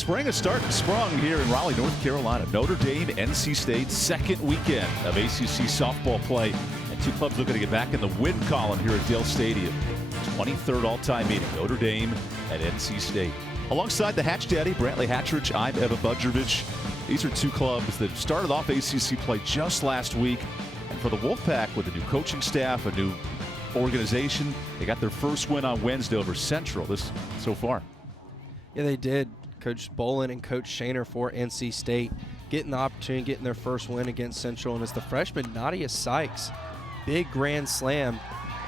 Spring is starting sprung here in Raleigh, North Carolina. Notre Dame, NC State, second weekend of ACC softball play. And two clubs looking to get back in the win column here at Dale Stadium. 23rd all-time meeting, Notre Dame at NC State. Alongside the Hatch Daddy, Brantley Hatchridge, I'm Evan Budrovich. These are two clubs that started off ACC play just last week. And for the Wolfpack, with a new coaching staff, a new organization, they got their first win on Wednesday over Central so far. Yeah, they did. Coach Bolin and Coach Shaner for NC State getting the opportunity, getting their first win against Central. And it's the freshman Nadia Sykes, big grand slam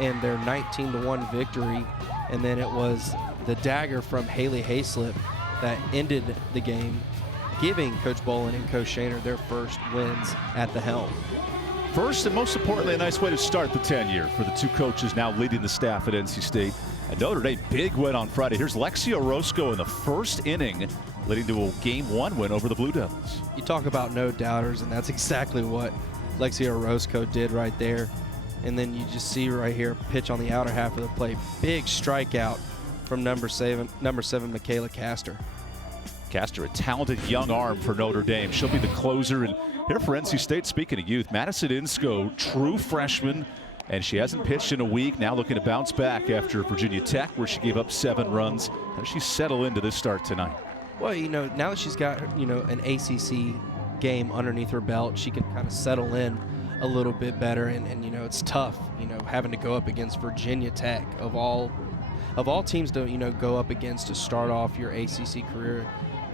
and their 19-1 victory. And then it was the dagger from Haley Hayslip that ended the game, giving Coach Bolin and Coach Shaner their first wins at the helm. First and most importantly, a nice way to start the tenure for the two coaches now leading the staff at NC State. And Notre Dame, big win on Friday. Here's Lexi Orozco in the first inning, leading to a Game 1 win over the Blue Devils. You talk about no doubters, and that's exactly what Lexi Orozco did right there. And then you just see right here, pitch on the outer half of the plate. Big strikeout from number seven, Michaela Castor. Castor, a talented young arm for Notre Dame. She'll be the closer. And here for NC State, speaking of youth, Madison Insco, true freshman, and she hasn't pitched in a week. Now looking to bounce back after Virginia Tech, where she gave up 7 runs. How does she settle into this start tonight? Well, now that she's got, an ACC game underneath her belt, she can kind of settle in a little bit better. And it's tough, having to go up against Virginia Tech of all teams to, go up against to start off your ACC career.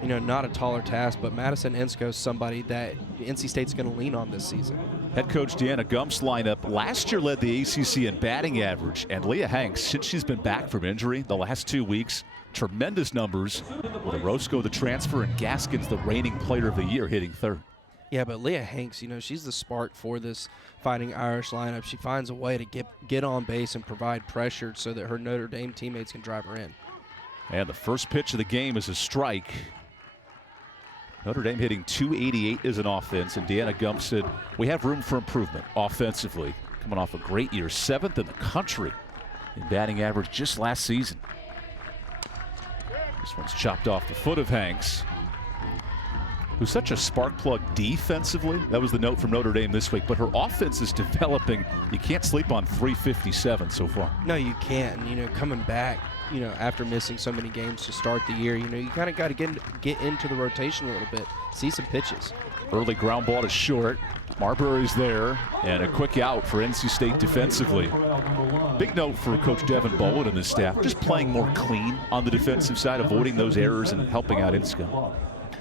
Not a taller task, but Madison Insco is somebody that NC State's going to lean on this season. Head coach Deanna Gump's lineup last year led the ACC in batting average, and Leah Hanks, since she's been back from injury the last 2 weeks, tremendous numbers, with Orozco the transfer and Gaskins the reigning player of the year hitting third. Yeah, but Leah Hanks, she's the spark for this Fighting Irish lineup. She finds a way to get on base and provide pressure so that her Notre Dame teammates can drive her in. And the first pitch of the game is a strike. Notre Dame hitting .288 as an offense, and Deanna Gump said, we have room for improvement offensively. Coming off a great year, 7th in the country in batting average just last season. This one's chopped off the foot of Hanks, who's such a spark plug defensively. That was the note from Notre Dame this week, but her offense is developing. You can't sleep on .357 so far. No, you can't. Coming back, after missing so many games to start the year, you kind of got to get into the rotation a little bit, see some pitches. Early ground ball to short. Marbury's there, and a quick out for NC State defensively. Big note for Coach Devin Bolin and his staff, just playing more clean on the defensive side, avoiding those errors and helping out Insco.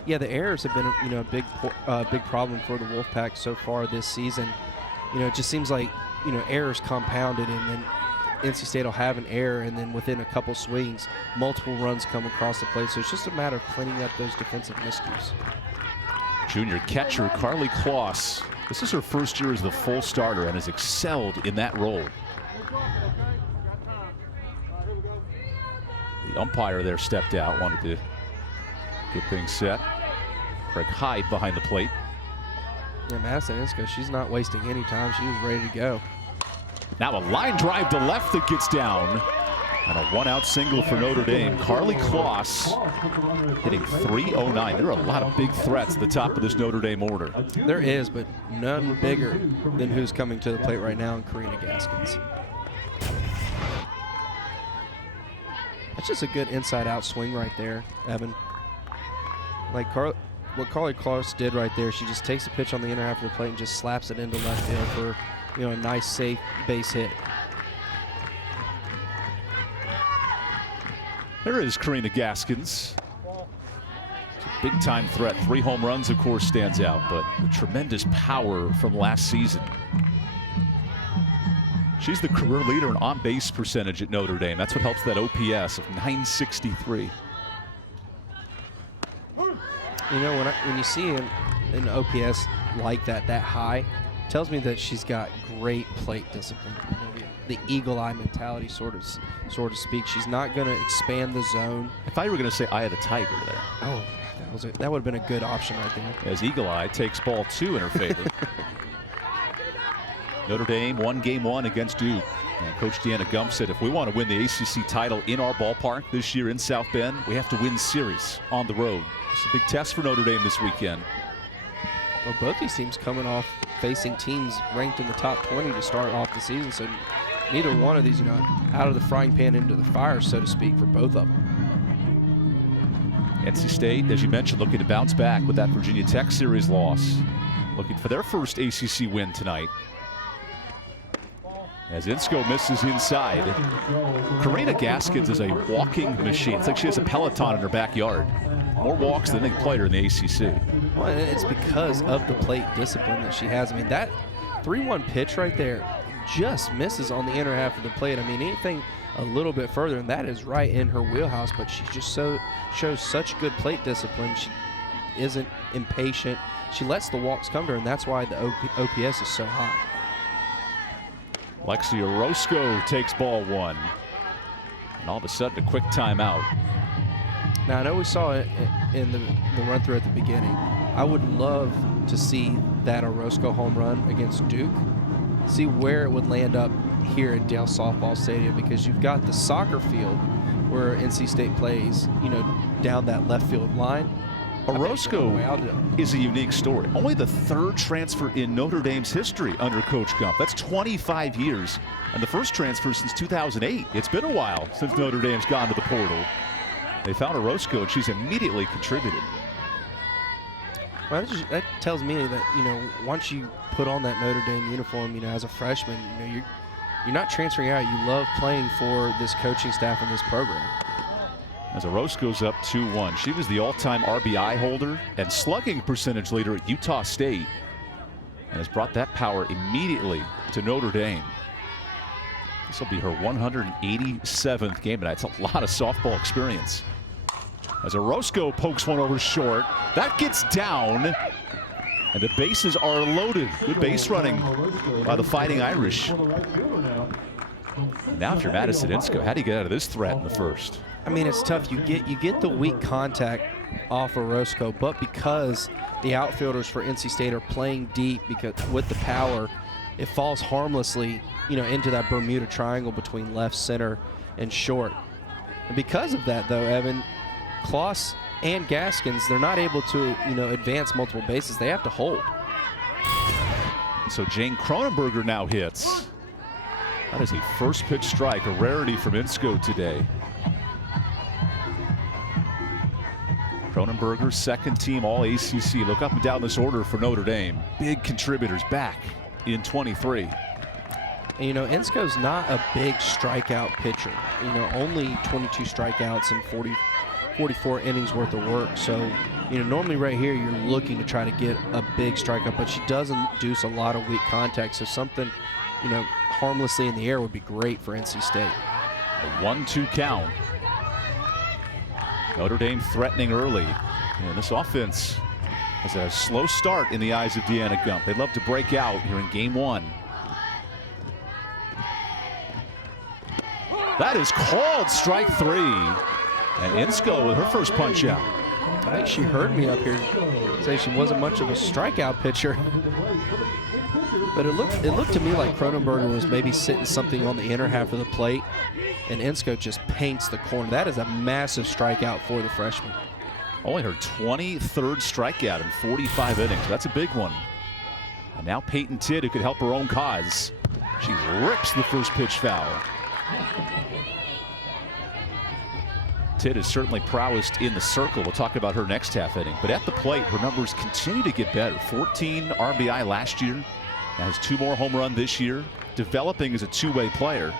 Yeah, the errors have been a big problem for the Wolfpack so far this season. It just seems like errors compounded, and then NC State will have an error, and then within a couple swings, multiple runs come across the plate. So it's just a matter of cleaning up those defensive miscues. Junior catcher Carly Kloss. This is her first year as the full starter and has excelled in that role. The umpire there stepped out, wanted to get things set. Craig Hyde behind the plate. Yeah, Madison Insco, she's not wasting any time. She was ready to go. Now a line drive to left that gets down. And a 1-out single for Notre Dame. Carly Kloss hitting .309. There are a lot of big threats at the top of this Notre Dame order. There is, but none bigger than who's coming to the plate right now in Karina Gaskins. That's just a good inside-out swing right there, Evan. Like what Carly Kloss did right there, she just takes a pitch on the inner half of the plate and just slaps it into left field for a nice, safe base hit. There is Karina Gaskins. It's a big-time threat. 3 home runs, of course, stands out, but the tremendous power from last season. She's the career leader in on-base percentage at Notre Dame. That's what helps that OPS of 963. When you see an OPS like that high, it tells me that she's got great plate discipline. The eagle eye mentality, sort of speak. She's not going to expand the zone. I thought you were going to say eye of the tiger there. Oh, that would have been a good option right there. As eagle eye takes ball 2 in her favor. Notre Dame won Game 1 against Duke. And Coach Deanna Gump said if we want to win the ACC title in our ballpark this year in South Bend, we have to win series on the road. It's a big test for Notre Dame this weekend. Well, both these teams coming off facing teams ranked in the top 20 to start off the season, so neither one of these, out of the frying pan into the fire, so to speak, for both of them. NC State, as you mentioned, looking to bounce back with that Virginia Tech series loss. Looking for their first ACC win tonight. As Insko misses inside. Karina Gaskins is a walking machine. It's like she has a Peloton in her backyard. More walks than any player in the ACC. Well, and it's because of the plate discipline that she has. I mean, that 3-1 pitch right there just misses on the inner half of the plate. I mean, anything a little bit further, and that is right in her wheelhouse, but she just shows such good plate discipline. She isn't impatient. She lets the walks come to her, and that's why the OPS is so high. Lexi Orozco takes ball one. And all of a sudden, a quick timeout. Now, I know we saw it in the run-through at the beginning. I would love to see that Orozco home run against Duke. See where it would land up here at Dale Softball Stadium, because you've got the soccer field where NC State plays, down that left field line. Orozco is a unique story. Only the third transfer in Notre Dame's history under Coach Gump. That's 25 years. And the first transfer since 2008. It's been a while since Notre Dame's gone to the portal. They found Orozco, and she's immediately contributed. Well, that tells me that, once you put on that Notre Dame uniform, as a freshman, you're not transferring out. You love playing for this coaching staff and this program. As Orozco's up 2-1. She was the all-time RBI holder and slugging percentage leader at Utah State, and has brought that power immediately to Notre Dame. This will be her 187th game tonight. It's a lot of softball experience. As Orozco pokes one over short, that gets down, and the bases are loaded. Good base running by the Fighting Irish. Now if you're Madison Insko, how do you get out of this threat in the first? I mean, it's tough. You get the weak contact off Orozco, but because the outfielders for NC State are playing deep, because with the power, it falls harmlessly, into that Bermuda Triangle between left, center, and short. And because of that, though, Evan, Kloss and Gaskins, they're not able to, advance multiple bases. They have to hold. So Jane Cronenberger now hits. That is a first pitch strike, a rarity from Insko today. Cronenberger, second team all ACC. Look up and down this order for Notre Dame. Big contributors back in 23. And, Insko's not a big strikeout pitcher. Only 22 strikeouts and 44 innings worth of work. So, normally right here you're looking to try to get a big strikeout, but she does induce a lot of weak contact. So something, harmlessly in the air would be great for NC State. A 1-2 count. Notre Dame threatening early. And this offense has a slow start in the eyes of Deanna Gump. They'd love to break out here in game one. That is called strike three. And Insko with her first punch out. I think she heard me up here say she wasn't much of a strikeout pitcher. But it looked to me like Cronenberger was maybe sitting something on the inner half of the plate, and Insko just paints the corner. That is a massive strikeout for the freshman. Only her 23rd strikeout in 45 innings. That's a big one. And now Peyton Tidd, who could help her own cause. She rips the first pitch foul. Tidd has certainly prowessed in the circle. We'll talk about her next half inning. But at the plate, her numbers continue to get better. 14 RBI last year. Now has 2 more home runs this year. Developing as a two-way player.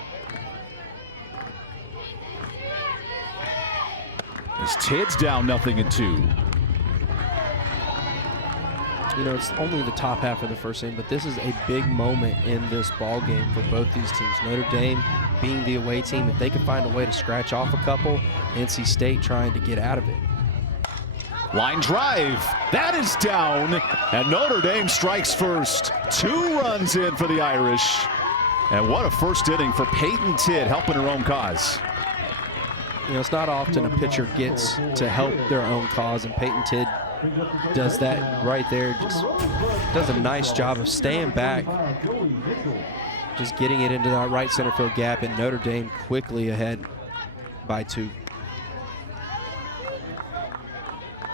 As Tidd's down 0-2. It's only the top half of the first inning, but this is a big moment in this ball game for both these teams. Notre Dame being the away team, if they can find a way to scratch off a couple, NC State trying to get out of it. Line drive, that is down, and Notre Dame strikes first. 2 runs in for the Irish. And what a first inning for Peyton Tidd, helping her own cause. It's not often a pitcher gets to help their own cause, and Peyton Tidd does that right there. Just does a nice job of staying back just getting it into that right center field gap, and Notre Dame quickly ahead by 2.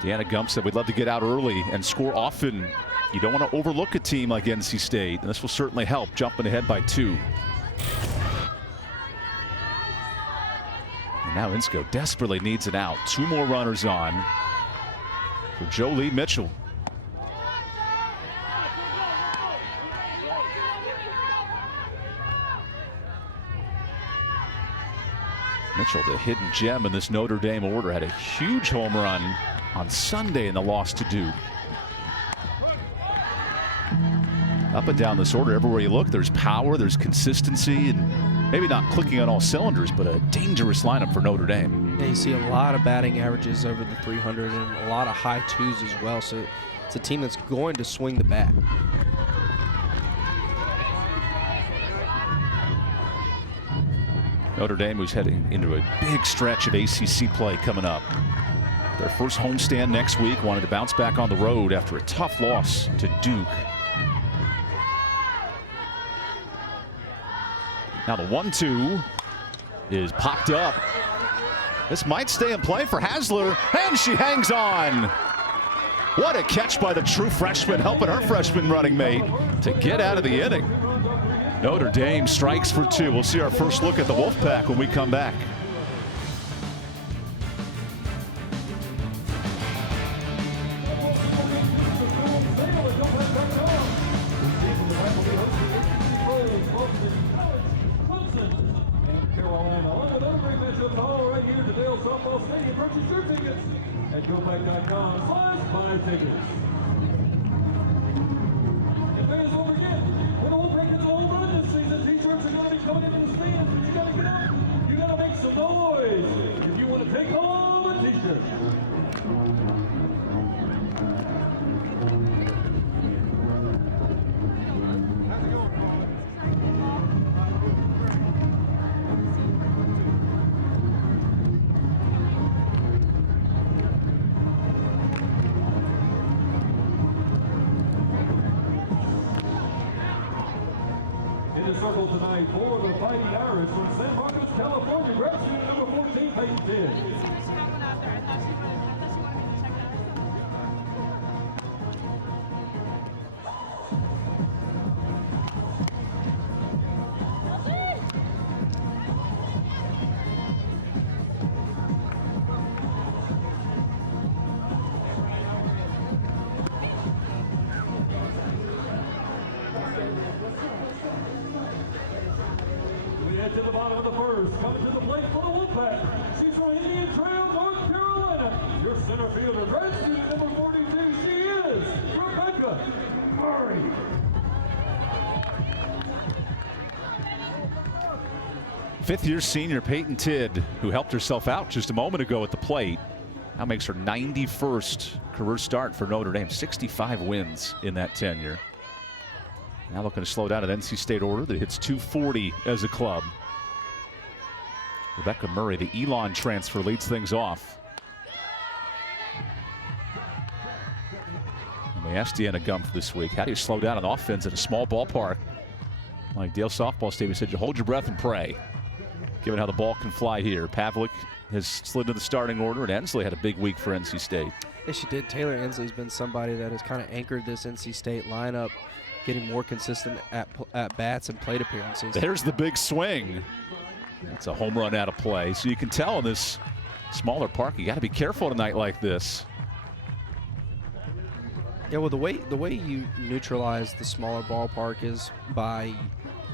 Deanna Gump said we'd love to get out early and score often. You don't want to overlook a team like NC State, and this will certainly help, jumping ahead by 2. And now Insco desperately needs it out. 2 more runners on for Jolie Mitchell. Mitchell, the hidden gem in this Notre Dame order, had a huge home run on Sunday in the loss to Duke. Up and down this order, everywhere you look, there's power, there's consistency, and maybe not clicking on all cylinders, but a dangerous lineup for Notre Dame. Yeah, you see a lot of batting averages over the 300 and a lot of high 2s as well, so it's a team that's going to swing the bat. Notre Dame, who's heading into a big stretch of ACC play coming up. Their first homestand next week, wanted to bounce back on the road after a tough loss to Duke. Now the 1-2 is popped up. This might stay in play for Hasler, and she hangs on. What a catch by the true freshman, helping her freshman running mate to get out of the inning. Notre Dame strikes for 2. We'll see our first look at the Wolfpack when we come back. Tonight for the Fighting Irish from San Marcos, California, graduate number 14, Peyton Tidd. To the bottom of the first, coming to the plate for the Wolfpack. She's from Indian Trail, North Carolina. Your center fielder, grad student number 42, she is Rebecca Murray. Fifth-year senior Peyton Tidd, who helped herself out just a moment ago at the plate, now makes her 91st career start for Notre Dame. 65 wins in that tenure. Now looking to slow down an NC State order that hits 240 as a club. Rebecca Murray, the Elon transfer, leads things off. And we asked Deanna Gump this week, how do you slow down an offense at a small ballpark like Dale Softball Stadium? He said, you hold your breath and pray, given how the ball can fly here. Pavlik has slid to the starting order, and Ensley had a big week for NC State. Yes, she did. Taylor Ensley's been somebody that has kind of anchored this NC State lineup, getting more consistent at bats and plate appearances. There's the big swing. That's a home run out of play. So you can tell in this smaller park, you got to be careful tonight like this. Yeah, well, the way you neutralize the smaller ballpark is by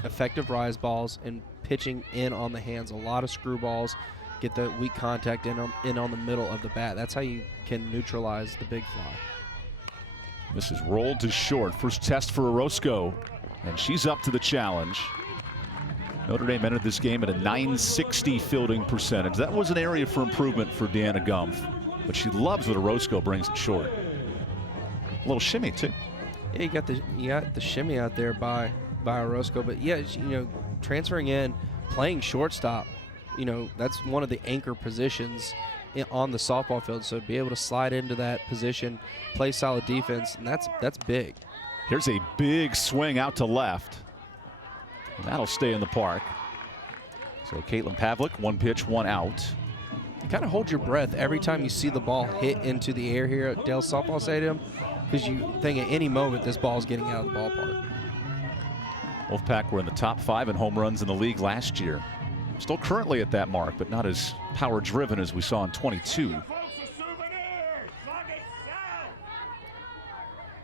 effective rise balls and pitching in on the hands. A lot of screwballs, get the weak contact in on the middle of the bat. That's how you can neutralize the big fly. This is rolled to short. First test for Orozco, and she's up to the challenge. Notre Dame entered this game at a .960 fielding percentage. That was an area for improvement for Deanna Gump, but she loves what Orozco brings it short. A little shimmy too. Yeah, you got the shimmy out there by Orozco, but yeah, transferring in, playing shortstop, that's one of the anchor positions on the softball field. So to be able to slide into that position, play solid defense, and that's big. Here's a big swing out to left. And that'll stay in the park. So Caitlin Pavlik, 1 pitch, 1 out. You kind of hold your breath every time you see the ball hit into the air here at Dale Softball Stadium, because you think at any moment this ball is getting out of the ballpark. Wolfpack were in the top 5 in home runs in the league last year. Still currently at that mark, but not as power driven as we saw in 22.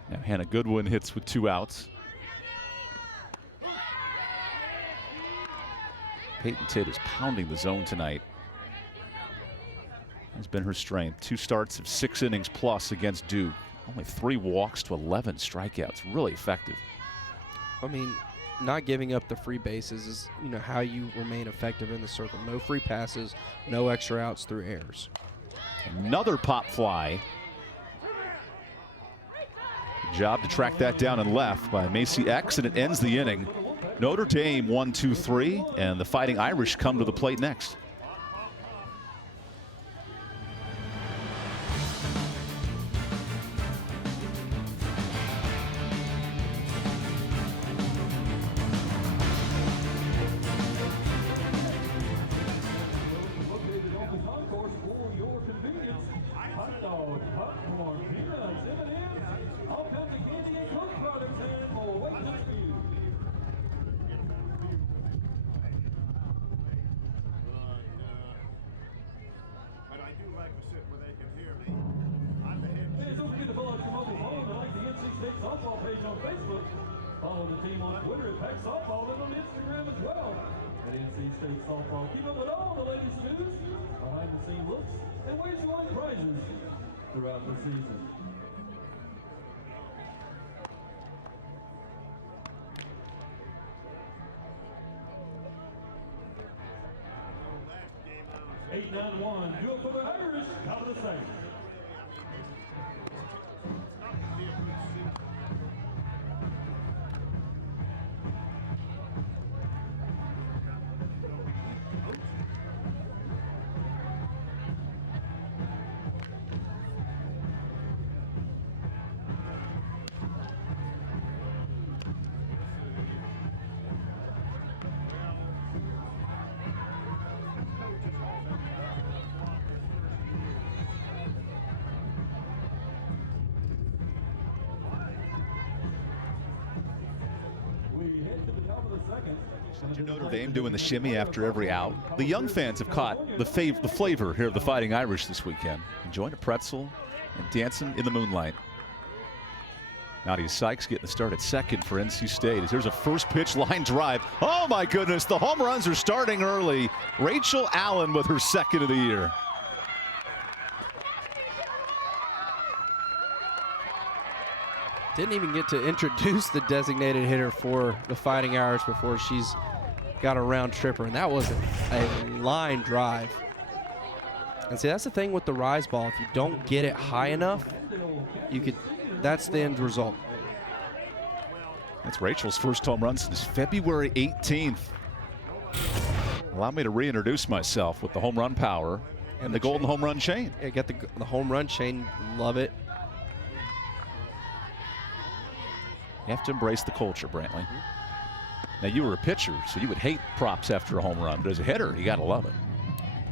Now Hannah Goodwin hits with 2 outs. Peyton Tidd is pounding the zone tonight. Has been her strength. 2 starts of 6 innings plus against Duke. Only 3 walks to 11 strikeouts. Really effective. I mean, not giving up the free bases is, how you remain effective in the circle. No free passes, no extra outs through errors. Another pop fly. Good job to track that down and left by Macy X, and it ends the inning. Notre Dame 1-2-3, and the Fighting Irish come to the plate next. Follow the team on Twitter at Pack Softball and on Instagram as well. At NC State Softball, keep up with all the latest news, behind-the-scenes looks, and ways to win prizes throughout the season. Eight, 9-1. Do it for the Irish. Top of the second. Notre Dame doing the shimmy after every out. The young fans have caught the flavor here of the Fighting Irish this weekend. Enjoying a pretzel and dancing in the moonlight. Nadia Sykes getting the start at second for NC State. As here's a first pitch line drive. Oh my goodness, the home runs are starting early. Rachel Allen with her second of the year. Didn't even get to introduce the designated hitter for the Fighting Irish before she's got a round tripper, and that was a line drive. And see, that's the thing with the rise ball. If you don't get it high enough, that's the end result. That's Rachel's first home run since February 18th. Allow me to reintroduce myself with the home run power and the golden home run chain. Yeah, got the home run chain. Love it. You have to embrace the culture, Brantley. Now, you were a pitcher, so you would hate props after a home run, but as a hitter, you got to love it.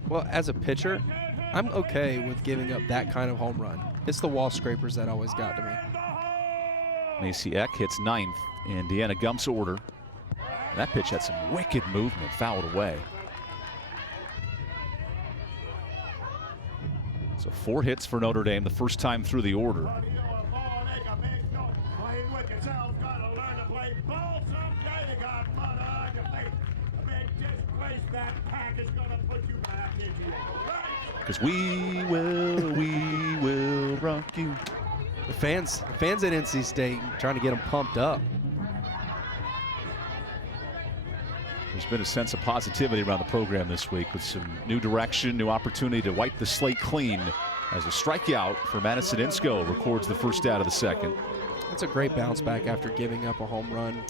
Well, as a pitcher, I'm okay with giving up that kind of home run. It's the wall scrapers that always got to me. Macy Eck hits 9th in Deanna Gump's order. That pitch had some wicked movement, fouled away. So 4 hits for Notre Dame, the first time through the order. Because we will rock you. The fans at NC State trying to get them pumped up. There's been a sense of positivity around the program this week with some new direction, new opportunity to wipe the slate clean as a strikeout for Madison Insco records the first out of the second. That's a great bounce back after giving up a home run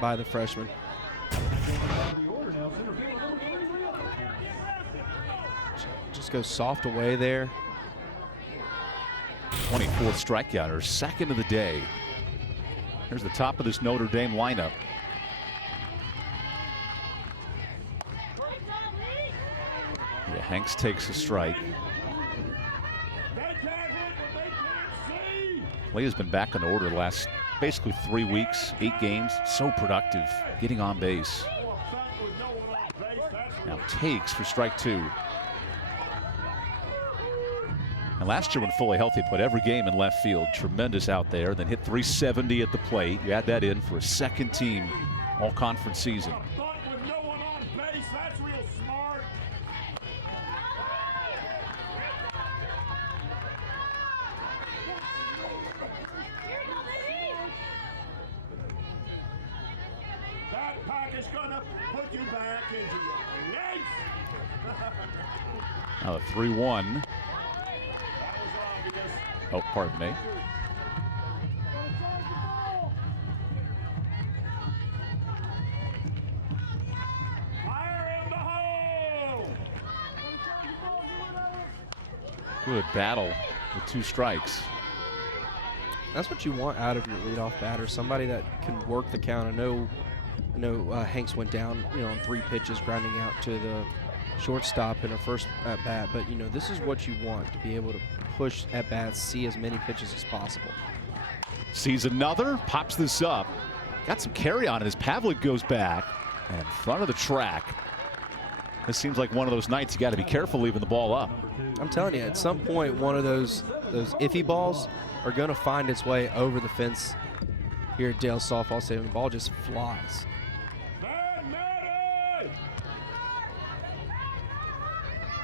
by the freshman. Just go soft away there. 24th strikeout, her second of the day. Here's the top of this Notre Dame lineup. Hanks takes a strike. Play has been back in order the last basically 3 weeks, 8 games. So productive, getting on base. Now takes for strike 2. And last year when fully healthy, played every game in left field. Tremendous out there. Then hit .370 at the plate. You add that in for a second team all-conference season. That pack is gonna put you back into your legs. Now the 3-1. Oh, pardon me. Fire in the hole. Good battle with 2 strikes. That's what you want out of your leadoff batter, somebody that can work the count. I know Hanks went down, on 3 pitches, grounding out to the shortstop in a first at bat. But this is what you want, to be able to push at bats, see as many pitches as possible. Sees another, pops this up. Got some carry on it as Pavlik goes back and in front of the track. This seems like one of those nights you got to be careful leaving the ball up. I'm telling you, at some point, one of those iffy balls are going to find its way over the fence here at Dale Softball Stadium. The ball just flies.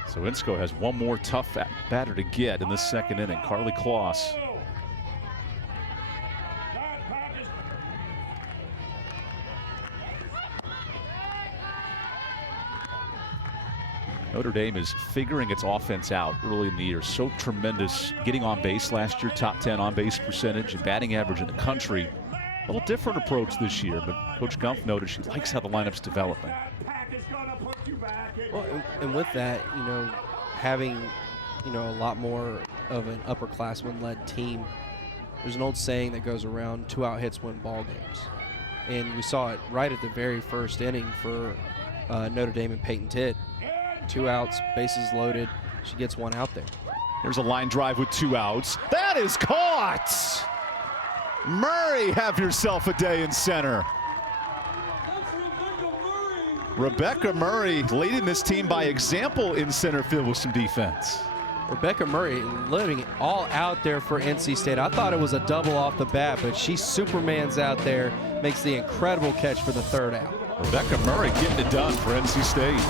So Insko has one more tough batter to get in this second inning. Carly Kloss. Notre Dame is figuring its offense out early in the year. So tremendous getting on base last year, top 10 on base percentage and batting average in the country. A little different approach this year, but Coach Gumpf noted she likes how the lineup's developing. Well, and with that, having, a lot more of an upperclassman-led team, there's an old saying that goes around, 2-out hits win ball games. And we saw it right at the very first inning for Notre Dame and Peyton Titt. 2 outs, bases loaded. She gets 1 out there. There's a line drive with 2 outs. That is caught! Murray, have yourself a day in center. Rebecca Murray leading this team by example in center field with some defense. Rebecca Murray letting it all out there for NC State. I thought it was a double off the bat, but she Supermans out there, makes the incredible catch for the 3rd out. Rebecca Murray getting it done for NC State.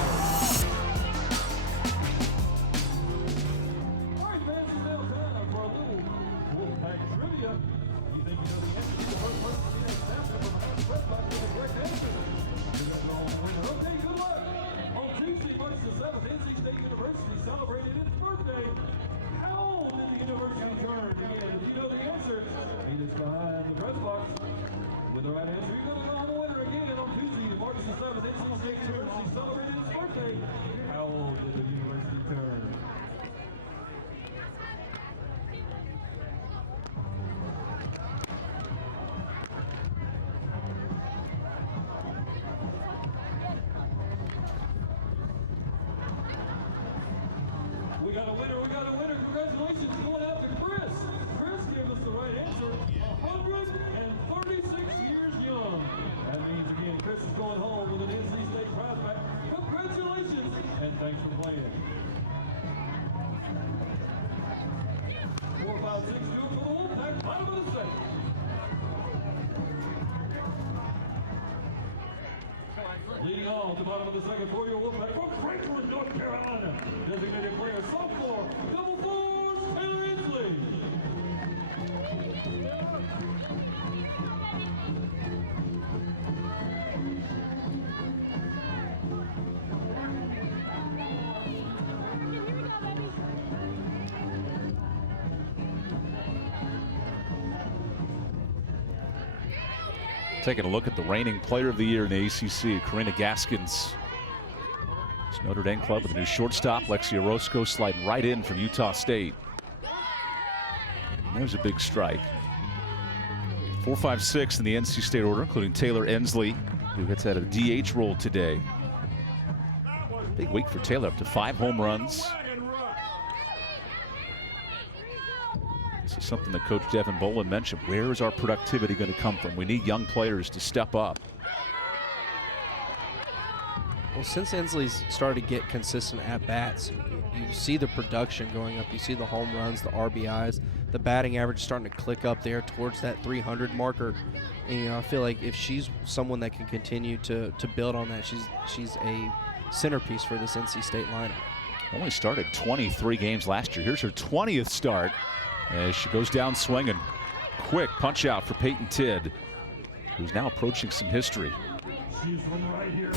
We got a winner. Congratulations going out to Chris. Chris gave us the right answer. 136 years young. That means, again, Chris is going home with an NC State prize pack. Congratulations, and thanks for playing. 4, 5, 6, 2 for the Wolfpack. Bottom of the second. Leading on to bottom of the second for your Wolfpack from Franklin, North Carolina. Designated player sophomore, double fours, Taylor Inslee. Taking a look at the reigning player of the year in the ACC, Karina Gaskins. It's Notre Dame club with a new shortstop, Lexia Roscoe, sliding right in from Utah State. And there's a big strike. 4, 5, 6 in the NC State order, including Taylor Inslee, who gets out of the DH role today. Big week for Taylor, up to 5 home runs. This is something that Coach Devin Bolin mentioned. Where is our productivity going to come from? We need young players to step up. Well, since Inslee's started to get consistent at-bats, you see the production going up. You see the home runs, the RBIs, the batting average starting to click up there towards that 300 marker. And, I feel like if she's someone that can continue to build on that, she's a centerpiece for this NC State lineup. Only started 23 games last year. Here's her 20th start as she goes down swinging. Quick punch out for Peyton Tidd, who's now approaching some history. She's from right here,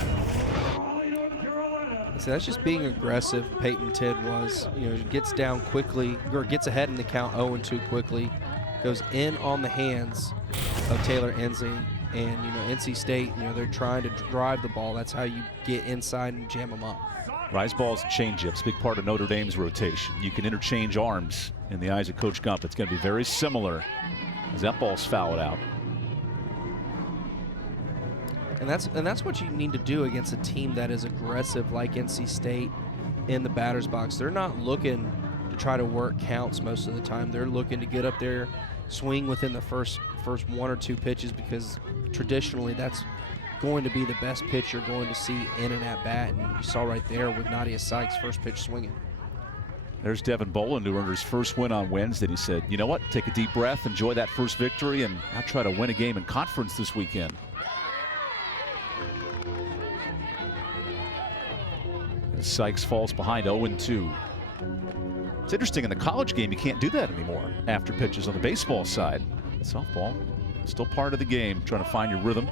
Raleigh, North Carolina. So that's just being aggressive. Peyton Tidd was, gets down quickly, or gets ahead in the count 0-2 quickly, goes in on the hands of Taylor Inslee. And, NC State, they're trying to drive the ball. That's how you get inside and jam them up. Rise balls and changeups, big part of Notre Dame's rotation. You can interchange arms in the eyes of Coach Gump. It's going to be very similar as that ball's fouled out. And that's what you need to do against a team that is aggressive like NC State in the batter's box. They're not looking to try to work counts most of the time. They're looking to get up there, swing within the first 1 or 2 pitches, because traditionally that's going to be the best pitch you're going to see in an at-bat. And you saw right there with Nadia Sykes' first pitch swinging. There's Devin Bolin, who earned his first win on Wednesday. He said, you know what, take a deep breath, enjoy that first victory, and now try to win a game in conference this weekend. As Sykes falls behind 0-2. It's interesting, in the college game, you can't do that anymore after pitches on the baseball side. Softball, still part of the game, trying to find your rhythm.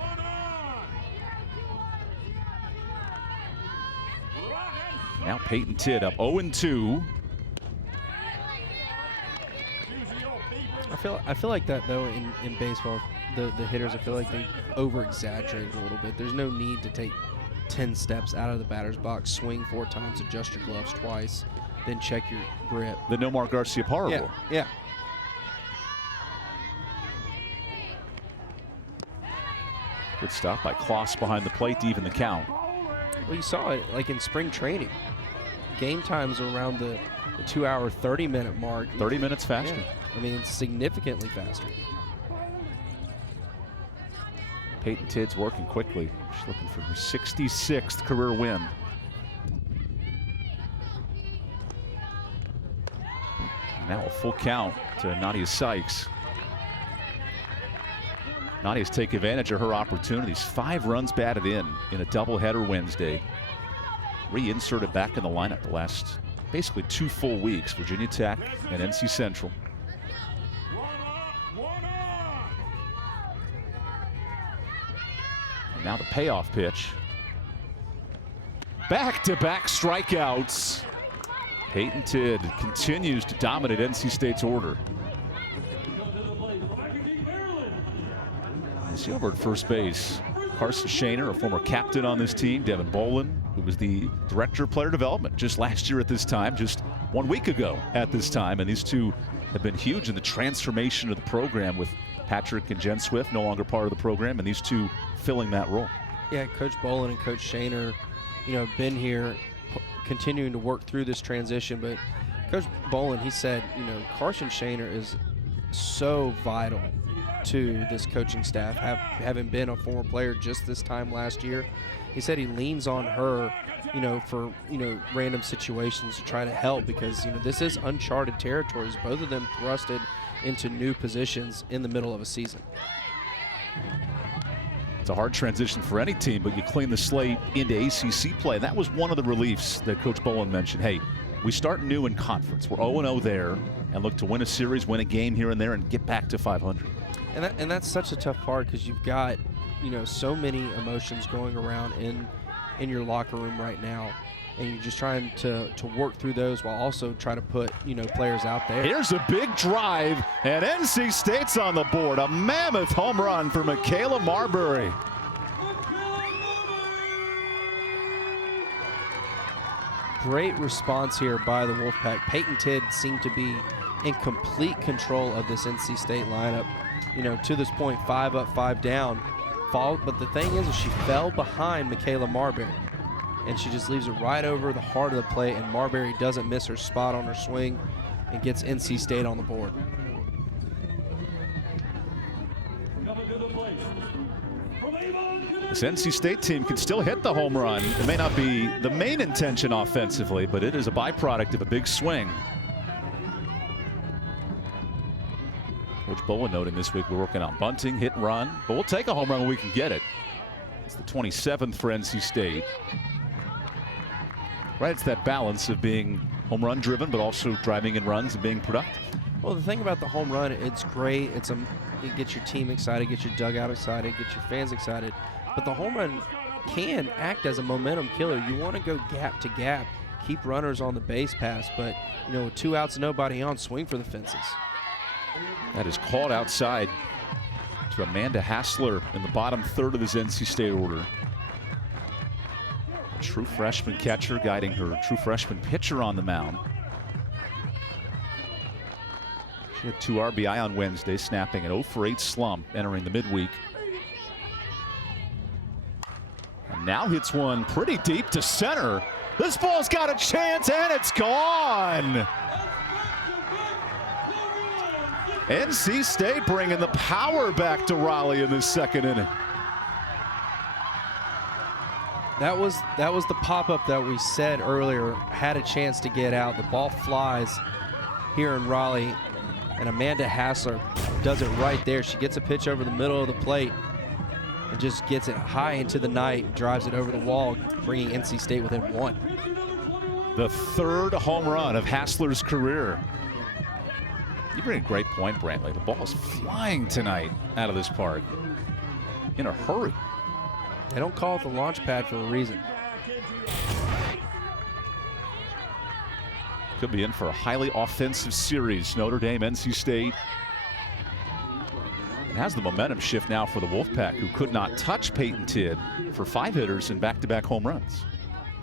Now Peyton Tidd up 0-2. I feel like that, though, in baseball, the hitters, I feel like they over-exaggerate a little bit. There's no need to take 10 steps out of the batter's box, swing 4 times, adjust your gloves twice, then check your grip. The Nomar Garcia-Parra rule. Yeah. Good stop by Kloss behind the plate to even the count. Well, you saw it like in spring training. Game times are around the 2-hour, 30-minute mark. 30 minutes faster. Yeah. I mean, it's significantly faster. Peyton Tidd's working quickly. She's looking for her 66th career win. Now a full count to Nadia Sykes. Nadia's take advantage of her opportunities. 5 runs batted in a doubleheader Wednesday. Reinserted back in the lineup the last basically 2 full weeks. Virginia Tech and NC Central. And now the payoff pitch. Back-to-back strikeouts. Peyton Tidd continues to dominate NC State's order. You see over at first base, Carson Shaner, a former captain on this team, Devin Bolin, who was the director of player development just last year at this time, just 1 week ago at this time. And these two have been huge in the transformation of the program, with Patrick and Jen Swift no longer part of the program, and these two filling that role. Yeah, Coach Bolin and Coach Shaner, been here continuing to work through this transition. But Coach Bolin, he said, Carson Shaner is so vital to this coaching staff, having been a former player just this time last year. He said he leans on her, for, random situations to try to help, because, this is uncharted territories. Both of them thrusted into new positions in the middle of a season. It's a hard transition for any team, but you clean the slate into ACC play. That was one of the reliefs that Coach Bolin mentioned. Hey, we start new in conference. We're 0-0 there and look to win a series, win a game here and there, and get back to 500. And that's such a tough part, because you've got, so many emotions going around in your locker room right now, and you're just trying to work through those while also try to put, players out there. Here's a big drive, and NC State's on the board. A mammoth home run for Michaela Marbury. Great response here by the Wolfpack. Peyton Tidd seemed to be in complete control of this NC State lineup. To this point, 5 up, 5 down. But the thing is she fell behind Michaela Marbury. and she just leaves it right over the heart of the plate, and Marbury doesn't miss her spot on her swing and gets NC State on the board. This NC State team can still hit the home run. It may not be the main intention offensively, but it is a byproduct of a big swing. Coach Bowen noting this week we're working on bunting, hit and run, but we'll take a home run when we can get it. It's the 27th for NC State. Right, it's that balance of being home run driven, but also driving in runs and being productive. Well, the thing about the home run, it's great. It gets your team excited, gets your dugout excited, gets your fans excited. But the home run can act as a momentum killer. You want to go gap to gap, keep runners on the base pass, but, you know, 2 outs, nobody on, swing for the fences. That is called outside to Amanda Hassler in the bottom third of this NC State order. A true freshman catcher guiding her true freshman pitcher on the mound. She had 2 RBI on Wednesday, snapping an 0-for-8 slump entering the midweek. And now hits one pretty deep to center. This ball's got a chance, and it's gone. NC State bringing the power back to Raleigh in this second inning. That was the pop-up that we said earlier had a chance to get out. The ball flies here in Raleigh, and Amanda Hassler does it right there. She gets a pitch over the middle of the plate and just gets it high into the night, drives it over the wall, bringing NC State within 1. The 3rd home run of Hassler's career. You bring a great point, Brantley. The ball is flying tonight out of this park in a hurry. They don't call it the launch pad for a reason. Could be in for a highly offensive series. Notre Dame, NC State. It has the momentum shift now for the Wolfpack, who could not touch Peyton Tidd for 5 hitters and back-to-back home runs.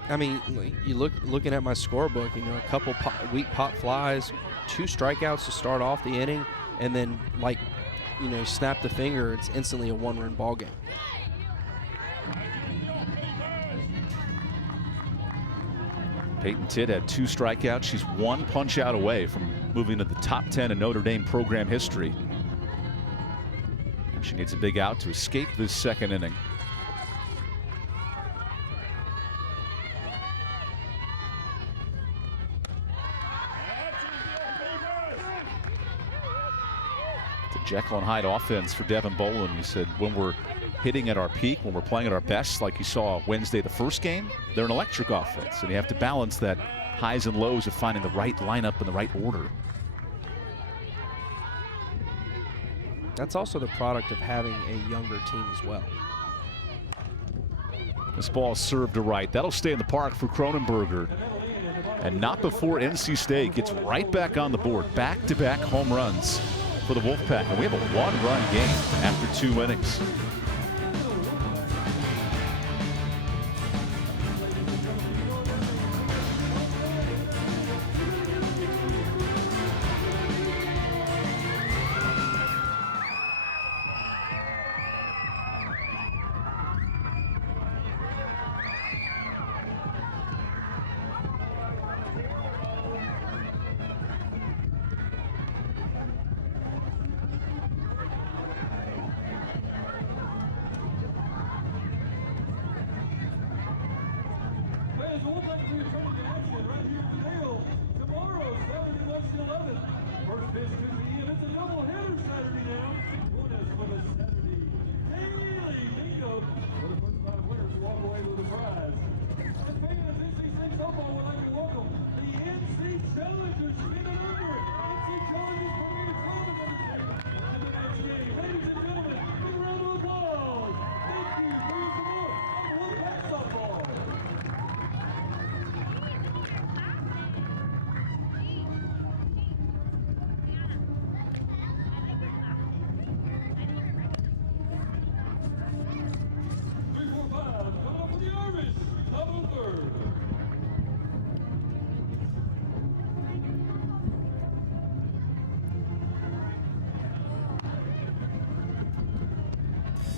I mean, you looking at my scorebook, you know, a couple weak pop flies, 2 strikeouts to start off the inning, and then, like, you know, snap the finger, it's instantly a 1-run ball game. Peyton Tidd had 2 strikeouts. She's 1 punch out away from moving to the top 10 in Notre Dame program history. And she needs a big out to escape this second inning. Jekyll and Hyde offense for Devin Boland. He said when we're hitting at our peak, when we're playing at our best, like you saw Wednesday the first game, they're an electric offense, and you have to balance that highs and lows of finding the right lineup in the right order. That's also the product of having a younger team as well. This ball is served to right. That'll stay in the park for Cronenberger. And not before NC State gets right back on the board. Back-to-back home runs for the Wolfpack, and we have a 1-run game after 2 innings.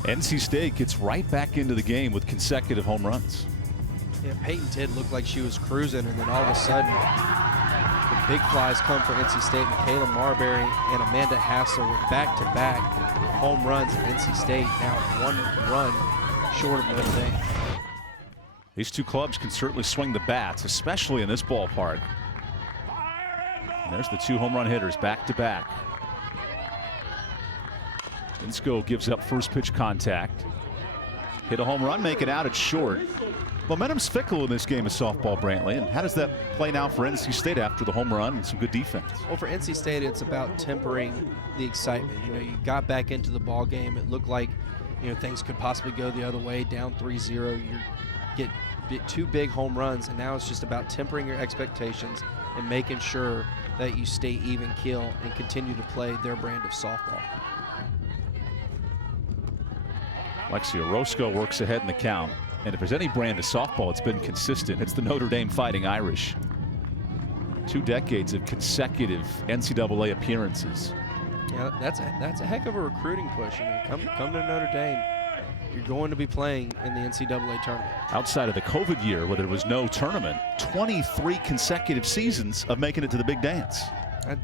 NC State gets right back into the game with consecutive home runs. Yeah, Peyton Tidd looked like she was cruising, and then all of a sudden, the big flies come for NC State. Michaela Marbury and Amanda Hassler were back-to-back home runs at NC State, now 1 run short of Notre Dame. These two clubs can certainly swing the bats, especially in this ballpark. And there's the 2 home run hitters back-to-back. Insko gives up first pitch contact. Hit a home run, make it out at short. Momentum's fickle in this game of softball, Brantley. And how does that play now for NC State after the home run and some good defense? Well, for NC State, it's about tempering the excitement. You know, you got back into the ball game. It looked like, you know, things could possibly go the other way, down 3-0. You get 2 big home runs, and now it's just about tempering your expectations and making sure that you stay even keel and continue to play their brand of softball. Lexia Orozco works ahead in the count. And if there's any brand of softball it's been consistent, it's the Notre Dame Fighting Irish. 2 decades of consecutive NCAA appearances. Yeah, that's a heck of a recruiting push. I mean, come to Notre Dame. You're going to be playing in the NCAA tournament. Outside of the COVID year where there was no tournament, 23 consecutive seasons of making it to the big dance.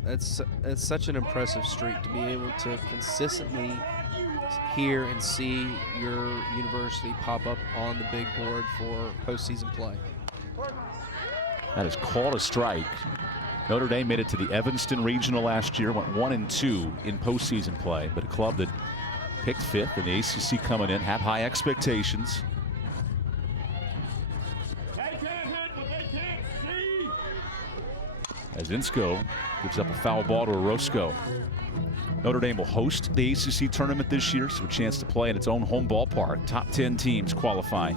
That's such an impressive streak to be able to consistently hear and see your university pop up on the big board for postseason play. That is called a strike. Notre Dame made it to the Evanston Regional last year, went 1-2 in postseason play, but a club that picked 5th in the ACC coming in, have high expectations. As Insko gives up a foul ball to Orozco. Notre Dame will host the ACC tournament this year, so a chance to play in its own home ballpark. Top 10 teams qualifying,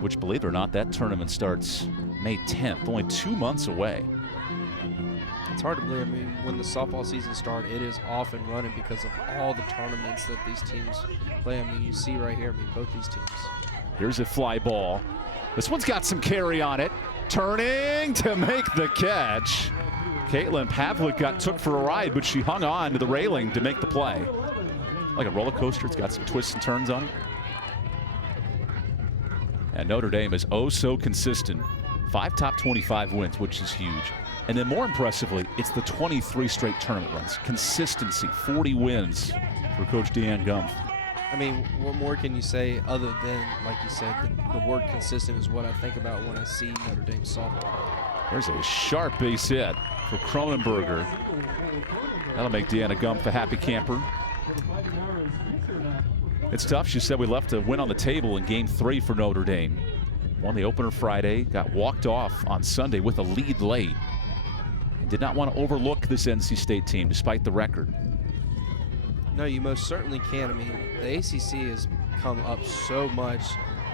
which, believe it or not, that tournament starts May 10th, only 2 months away. It's hard to believe. I mean, when the softball season starts, it is off and running because of all the tournaments that these teams play. I mean, you see right here, I mean, both these teams. Here's a fly ball. This one's got some carry on it. Turning to make the catch. Caitlin Pavlik took for a ride, but she hung on to the railing to make the play. Like a roller coaster, it's got some twists and turns on it. And Notre Dame is oh so consistent. 5 top 25 wins, which is huge. And then more impressively, it's the 23 straight tournament runs. Consistency, 40 wins for Coach Deanne Gumpf. I mean, what more can you say other than, like you said, the word consistent is what I think about when I see Notre Dame softball. There's a sharp base hit for Cronenberger. That'll make Deanna Gumpf a happy camper. It's tough. She said we left a win on the table in Game 3 for Notre Dame. Won the opener Friday, got walked off on Sunday with a lead late. And did not want to overlook this NC State team despite the record. No, you most certainly can. I mean, the ACC has come up so much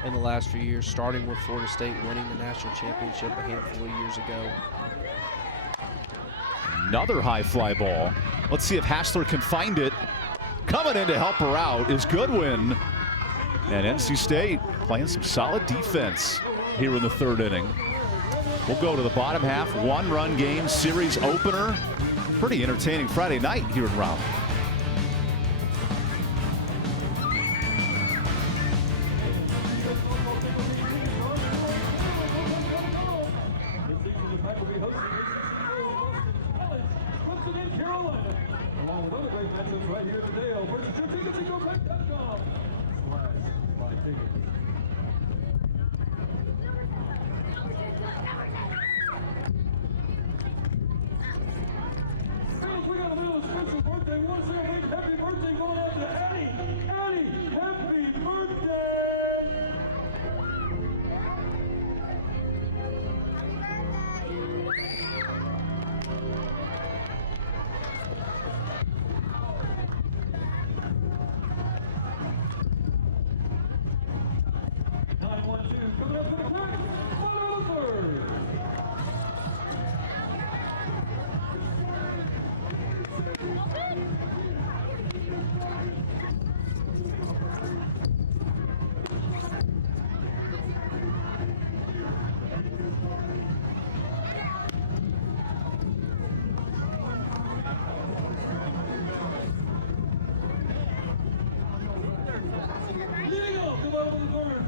in the last few years, starting with Florida State winning the national championship a handful of years ago. Another high fly ball. Let's see if Hassler can find it. Coming in to help her out is Goodwin. And NC State playing some solid defense here in the 3rd inning. We'll go to the bottom half. 1-run game, series opener. Pretty entertaining Friday night here in Raleigh.